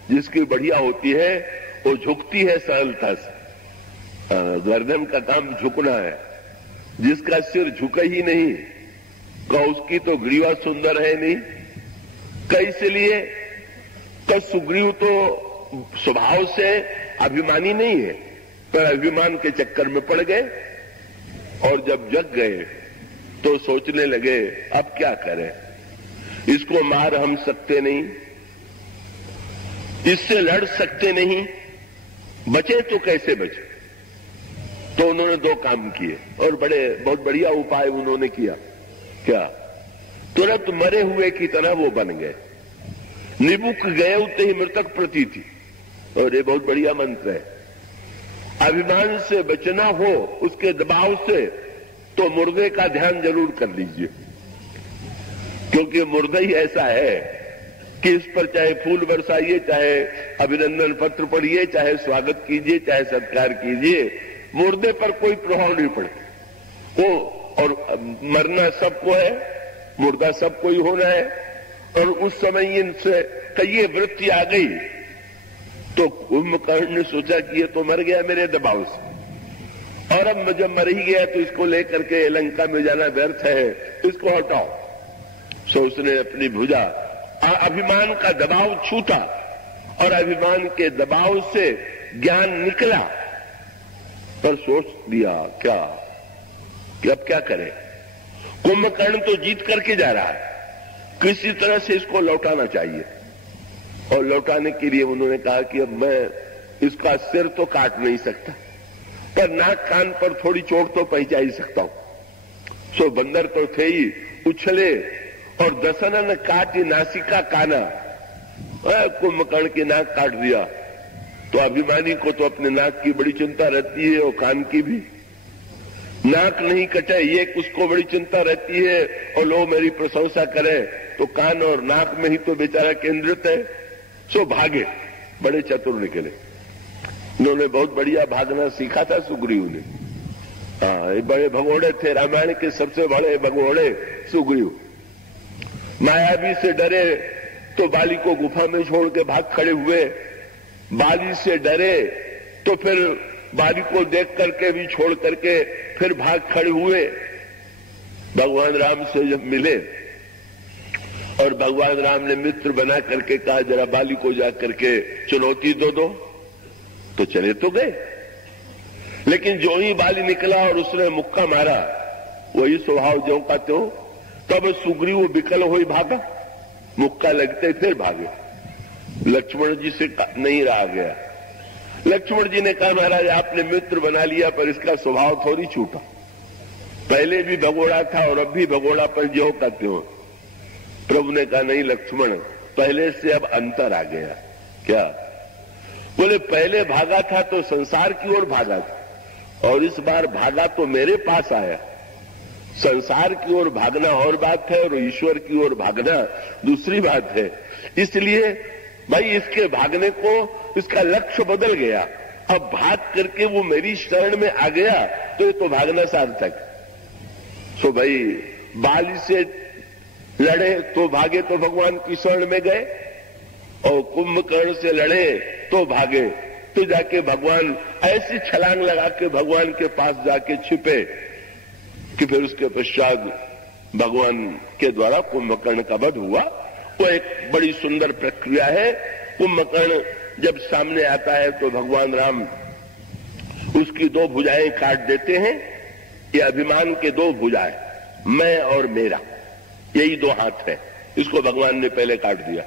जिसकी बढ़िया होती है वो झुकती है सरलता से। गर्दन का काम झुकना है। जिसका सिर झुका ही नहीं का उसकी तो ग्रीवा सुंदर है नहीं। कैसे लिए? तो सुग्रीव तो स्वभाव से अभिमानी नहीं है, पर अभिमान के चक्कर में पड़ गए, और जब जग गए तो सोचने लगे अब क्या करें, इसको मार हम सकते नहीं, इससे लड़ सकते नहीं, बचे तो कैसे बचे? तो उन्होंने दो काम किए, और बहुत बढ़िया उपाय उन्होंने किया। क्या? तुरंत मरे हुए की तरह वो बन गए। निबुक गए उतने ही मृतक प्रतीति, और ये बहुत बढ़िया मंत्र है। अभिमान से बचना हो उसके दबाव से, तो मुर्दे का ध्यान जरूर कर लीजिए, क्योंकि मुर्दा ही ऐसा है कि इस पर चाहे फूल बरसाइए, चाहे अभिनंदन पत्र पढ़िए, चाहे स्वागत कीजिए, चाहे सत्कार कीजिए, मुर्दे पर कोई प्रभाव नहीं पड़ता। वो और मरना सबको है, मुर्दा सबको ही होना है, और उस समय इनसे कई वृत्ति आ गई तो कुंभकर्ण ने सोचा कि ये तो मर गया मेरे दबाव से, और अब जब मर ही गया तो इसको लेकर के लंका में जाना व्यर्थ है, इसको हटाओ। सो उसने अपनी भुजा अभिमान का दबाव छूटा, और अभिमान के दबाव से ज्ञान निकला, पर सोच दिया क्या कि अब क्या करें। कुंभकर्ण तो जीत करके जा रहा है, किसी तरह से इसको लौटाना चाहिए, और लौटाने के लिए उन्होंने कहा कि अब मैं इसका सिर तो काट नहीं सकता, पर नाक कान पर थोड़ी चोट तो पहुंचा ही सकता हूं। सो बंदर तो थे ही, उछले और दसनन काटी नासिका काना, कुंभकर्ण की नाक काट दिया। तो अभिमानी को तो अपने नाक की बड़ी चिंता रहती है, और कान की भी। नाक नहीं कटे ये उसको बड़ी चिंता रहती है, और लोग मेरी प्रशंसा करें, तो कान और नाक में ही तो बेचारा केंद्रित है। सो भागे, बड़े चतुर निकले। उन्होंने बहुत बढ़िया भागना सीखा था सुग्रीव ने। हाँ, बड़े भगोड़े थे, रामायण के सबसे बड़े भगोड़े सुग्रीव। मायावी से डरे तो बाली को गुफा में छोड़ के भाग खड़े हुए, बाली से डरे तो फिर बाली को देख करके भी छोड़ करके फिर भाग खड़े हुए। भगवान राम से जब मिले और भगवान राम ने मित्र बना करके कहा जरा बाली को जा करके चुनौती दो, तो चले तो गए, लेकिन जो ही बाली निकला और उसने मुक्का मारा, वही स्वभाव ज्यों का त्यों, तब सुग्रीव विकल हो भागा। मुक्का लगते फिर भागे। लक्ष्मण जी से नहीं रहा गया। लक्ष्मण जी ने कहा, महाराज आपने मित्र बना लिया पर इसका स्वभाव थोड़ी छूटा। पहले भी भगोड़ा था और अब भी भगोड़ा पर जो कहते हो। प्रभु ने कहा, नहीं लक्ष्मण, पहले से अब अंतर आ गया। क्या? बोले पहले भागा था तो संसार की ओर भागा था और इस बार भागा तो मेरे पास आया। संसार की ओर भागना और बात है और ईश्वर की ओर भागना दूसरी बात है। इसलिए भाई इसके भागने को इसका लक्ष्य बदल गया। अब भाग करके वो मेरी शरण में आ गया तो ये तो भागना सार्थक। सो भाई बाली से लड़े तो भागे तो भगवान की शरण में गए और कुंभकर्ण से लड़े तो भागे तो जाके भगवान ऐसी छलांग लगा के भगवान के पास जाके छिपे कि फिर उसके पश्चात भगवान के द्वारा कुंभकर्ण का वध हुआ। वो एक बड़ी सुंदर प्रक्रिया है। कुंभकर्ण जब सामने आता है तो भगवान राम उसकी दो भुजाएं काट देते हैं। ये अभिमान के दो भुजाएं, मैं और मेरा, यही दो हाथ है, इसको भगवान ने पहले काट दिया।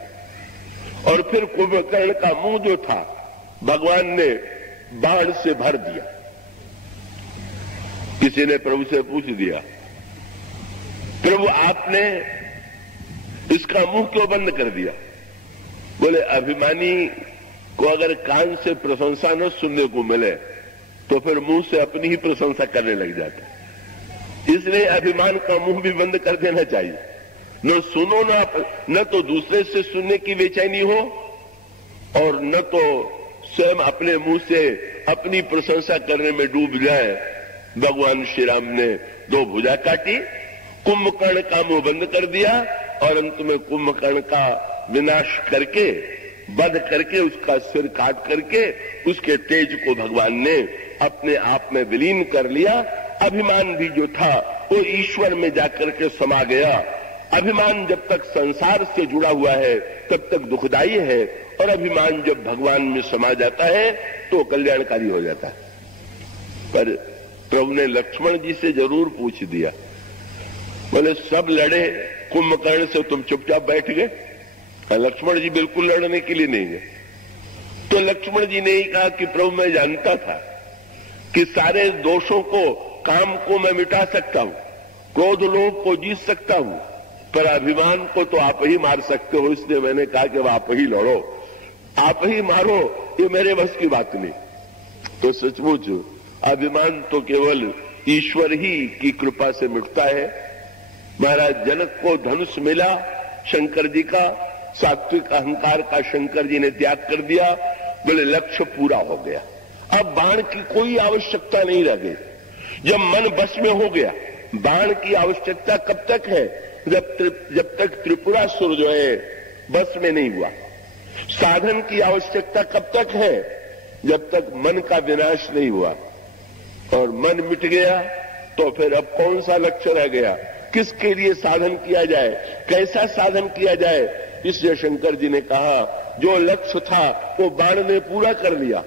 और फिर कुंभकर्ण का मुंह जो था भगवान ने बाण से भर दिया। किसी ने प्रभु से पूछ दिया, प्रभु आपने इसका मुंह क्यों बंद कर दिया? बोले अभिमानी को अगर कान से प्रशंसा न सुनने को मिले तो फिर मुंह से अपनी ही प्रशंसा करने लग जाता। इसलिए अभिमान का मुंह भी बंद कर देना चाहिए। न सुनो न तो दूसरे से सुनने की बेचैनी हो और न तो स्वयं अपने मुंह से अपनी प्रशंसा करने में डूब जाए। भगवान श्री राम ने दो भुजा काटी, कुंभकर्ण का मुंह बंद कर दिया और अंत में कुंभकर्ण का विनाश करके, वध करके, उसका सिर काट करके उसके तेज को भगवान ने अपने आप में विलीन कर लिया। अभिमान भी जो था वो ईश्वर में जाकर के समा गया। अभिमान जब तक संसार से जुड़ा हुआ है तब तक दुखदायी है और अभिमान जब भगवान में समा जाता है तो कल्याणकारी हो जाता है। पर प्रभु ने लक्ष्मण जी से जरूर पूछ दिया। बोले सब लड़े कुंभकर्ण से, तुम चुपचाप बैठ गए? लक्ष्मण जी बिल्कुल लड़ने के लिए नहीं गए। तो लक्ष्मण जी ने ही कहा कि प्रभु मैं जानता था कि सारे दोषों को, काम को मैं मिटा सकता हूं, क्रोध लोभ को जीत सकता हूं, पर अभिमान को तो आप ही मार सकते हो। इसलिए मैंने कहा कि आप ही लड़ो, आप ही मारो, ये मेरे बस की बात नहीं। तो सचमुच अभिमान तो केवल ईश्वर ही की कृपा से मिटता है। महाराज जनक को धनुष मिला शंकर जी का, सात्विक अहंकार का शंकर जी ने त्याग कर दिया। बोले लक्ष्य पूरा हो गया, अब बाण की कोई आवश्यकता नहीं रह गई। जब मन बस में हो गया, बाण की आवश्यकता कब तक है? जब तक त्रिपुरासुर जो है बस में नहीं हुआ। साधन की आवश्यकता कब तक है? जब तक मन का विनाश नहीं हुआ। और मन मिट गया तो फिर अब कौन सा लक्ष्य रह गया? किसके लिए साधन किया जाए, कैसा साधन किया जाए? इसलिए शंकर जी ने कहा जो लक्ष्य था वो बाण ने पूरा कर लिया,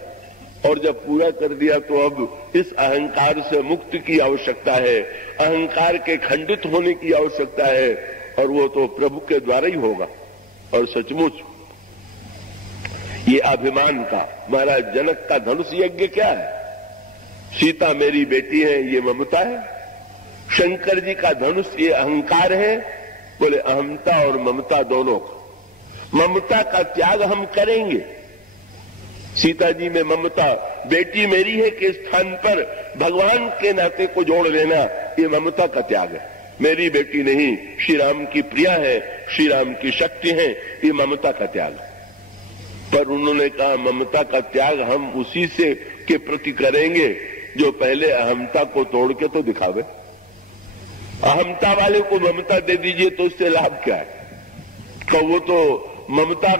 और जब पूरा कर दिया तो अब इस अहंकार से मुक्ति की आवश्यकता है, अहंकार के खंडित होने की आवश्यकता है, और वो तो प्रभु के द्वारा ही होगा। और सचमुच ये अभिमान का, महाराज जनक का धनुष यज्ञ क्या है? सीता मेरी बेटी है, ये ममता है। शंकर जी का धनुष ये अहंकार है। बोले अहमता और ममता दोनों का। ममता का त्याग हम करेंगे। सीता जी में ममता, बेटी मेरी है के स्थान पर भगवान के नाते को जोड़ लेना, ये ममता का त्याग है। मेरी बेटी नहीं, श्री राम की प्रिया है, श्री राम की शक्ति है, ये ममता का त्याग। पर उन्होंने कहा ममता का त्याग हम उसी से के प्रति करेंगे जो पहले अहमता को तोड़ के तो दिखावे। अहमता वाले को ममता दे दीजिए तो उससे लाभ क्या है? तो वो तो ममता,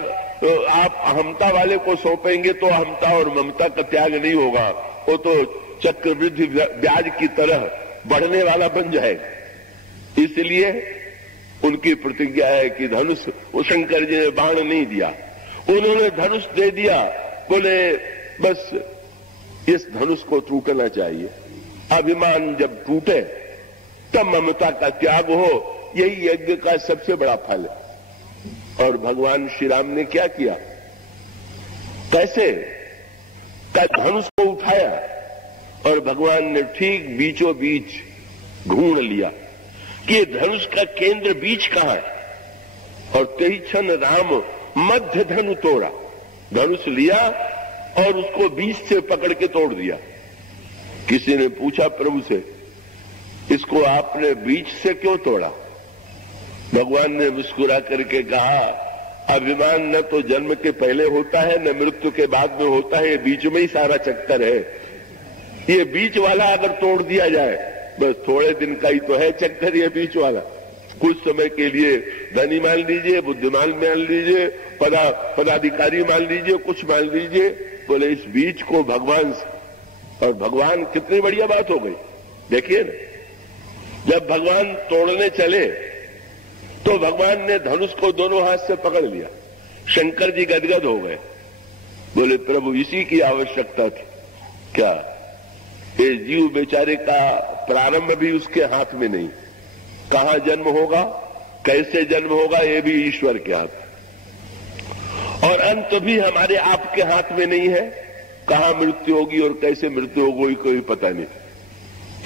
आप अहमता वाले को सौंपेंगे तो अहमता और ममता का त्याग नहीं होगा, वो तो चक्रवृद्धि ब्याज की तरह बढ़ने वाला बन जाएगा। इसलिए उनकी प्रतिज्ञा है कि धनुष, वो शंकर जी ने बाण नहीं दिया, उन्होंने धनुष दे दिया। बोले बस इस धनुष को टूटना चाहिए। अभिमान जब टूटे तब ममता का त्याग हो, यही यज्ञ का सबसे बड़ा फल है। और भगवान श्री राम ने क्या किया, कैसे का धनुष को उठाया और भगवान ने ठीक बीचों बीच ढूंढ लिया कि ये धनुष का केंद्र बीच कहां है, और तेई क्षण राम मध्य धनु तोड़ा, धनुष लिया और उसको बीच से पकड़ के तोड़ दिया। किसी ने पूछा प्रभु से, इसको आपने बीच से क्यों तोड़ा? भगवान ने मुस्कुरा करके कहा, अभिमान न तो जन्म के पहले होता है न मृत्यु के बाद में होता है, ये बीच में ही सारा चक्कर है। ये बीच वाला अगर तोड़ दिया जाए, बस थोड़े दिन का ही तो है चक्कर ये बीच वाला। कुछ समय के लिए धनी मान लीजिए, बुद्धिमान मान लीजिए, पदाधिकारी मान लीजिए, कुछ मान लीजिए, बोले इस बीच को भगवान से, और भगवान कितनी बढ़िया बात हो गई। देखिए ना, जब भगवान तोड़ने चले तो भगवान ने धनुष को दोनों हाथ से पकड़ लिया। शंकर जी गदगद हो गए, बोले प्रभु इसी की आवश्यकता थी क्या? ये जीव बेचारे का प्रारंभ भी उसके हाथ में नहीं, कहां जन्म होगा, कैसे जन्म होगा, ये भी ईश्वर के हाथ, और अंत भी हमारे आपके हाथ में नहीं है। कहां मृत्यु होगी और कैसे मृत्यु होगी कोई पता नहीं।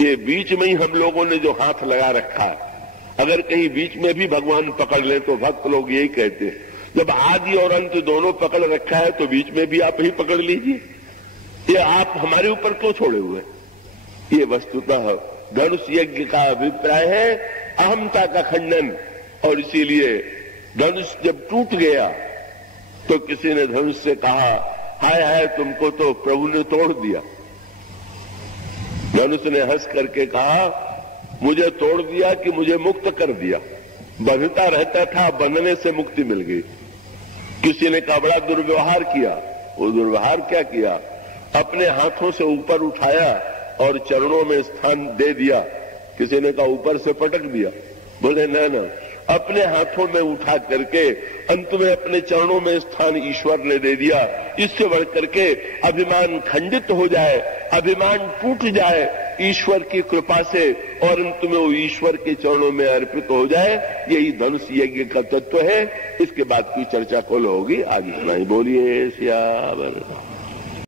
ये बीच में ही हम लोगों ने जो हाथ लगा रखा है, अगर कहीं बीच में भी भगवान पकड़ लें तो भक्त लोग यही कहते हैं, जब आदि और अंत दोनों पकड़ रखा है तो बीच में भी आप ही पकड़ लीजिए, ये आप हमारे ऊपर क्यों छोड़े हुए? ये वस्तुतः धनुष यज्ञ का अभिप्राय है अहमता का खंडन, और इसीलिए धनुष जब टूट गया तो किसी ने धनुष से कहा, हाय हाय तुमको तो प्रभु ने तोड़ दिया। धनुष ने हंस करके कहा, मुझे तोड़ दिया कि मुझे मुक्त कर दिया? बंधता रहता था, बंधने से मुक्ति मिल गई। किसी ने कहा बड़ा दुर्व्यवहार किया। वो दुर्व्यवहार क्या किया? अपने हाथों से ऊपर उठाया और चरणों में स्थान दे दिया। किसी ने कहा ऊपर से पटक दिया। बोले न, अपने हाथों में उठा करके अंत में अपने चरणों में स्थान ईश्वर ने दे दिया। इससे बढ़ करके अभिमान खंडित हो जाए, अभिमान टूट जाए ईश्वर की कृपा से, और अंत में वो ईश्वर के चरणों में अर्पित हो जाए, यही धनुष यज्ञ का तत्व है। इसके बाद की चर्चा कल होगी, आगे सुनाई। बोलिए सियावर।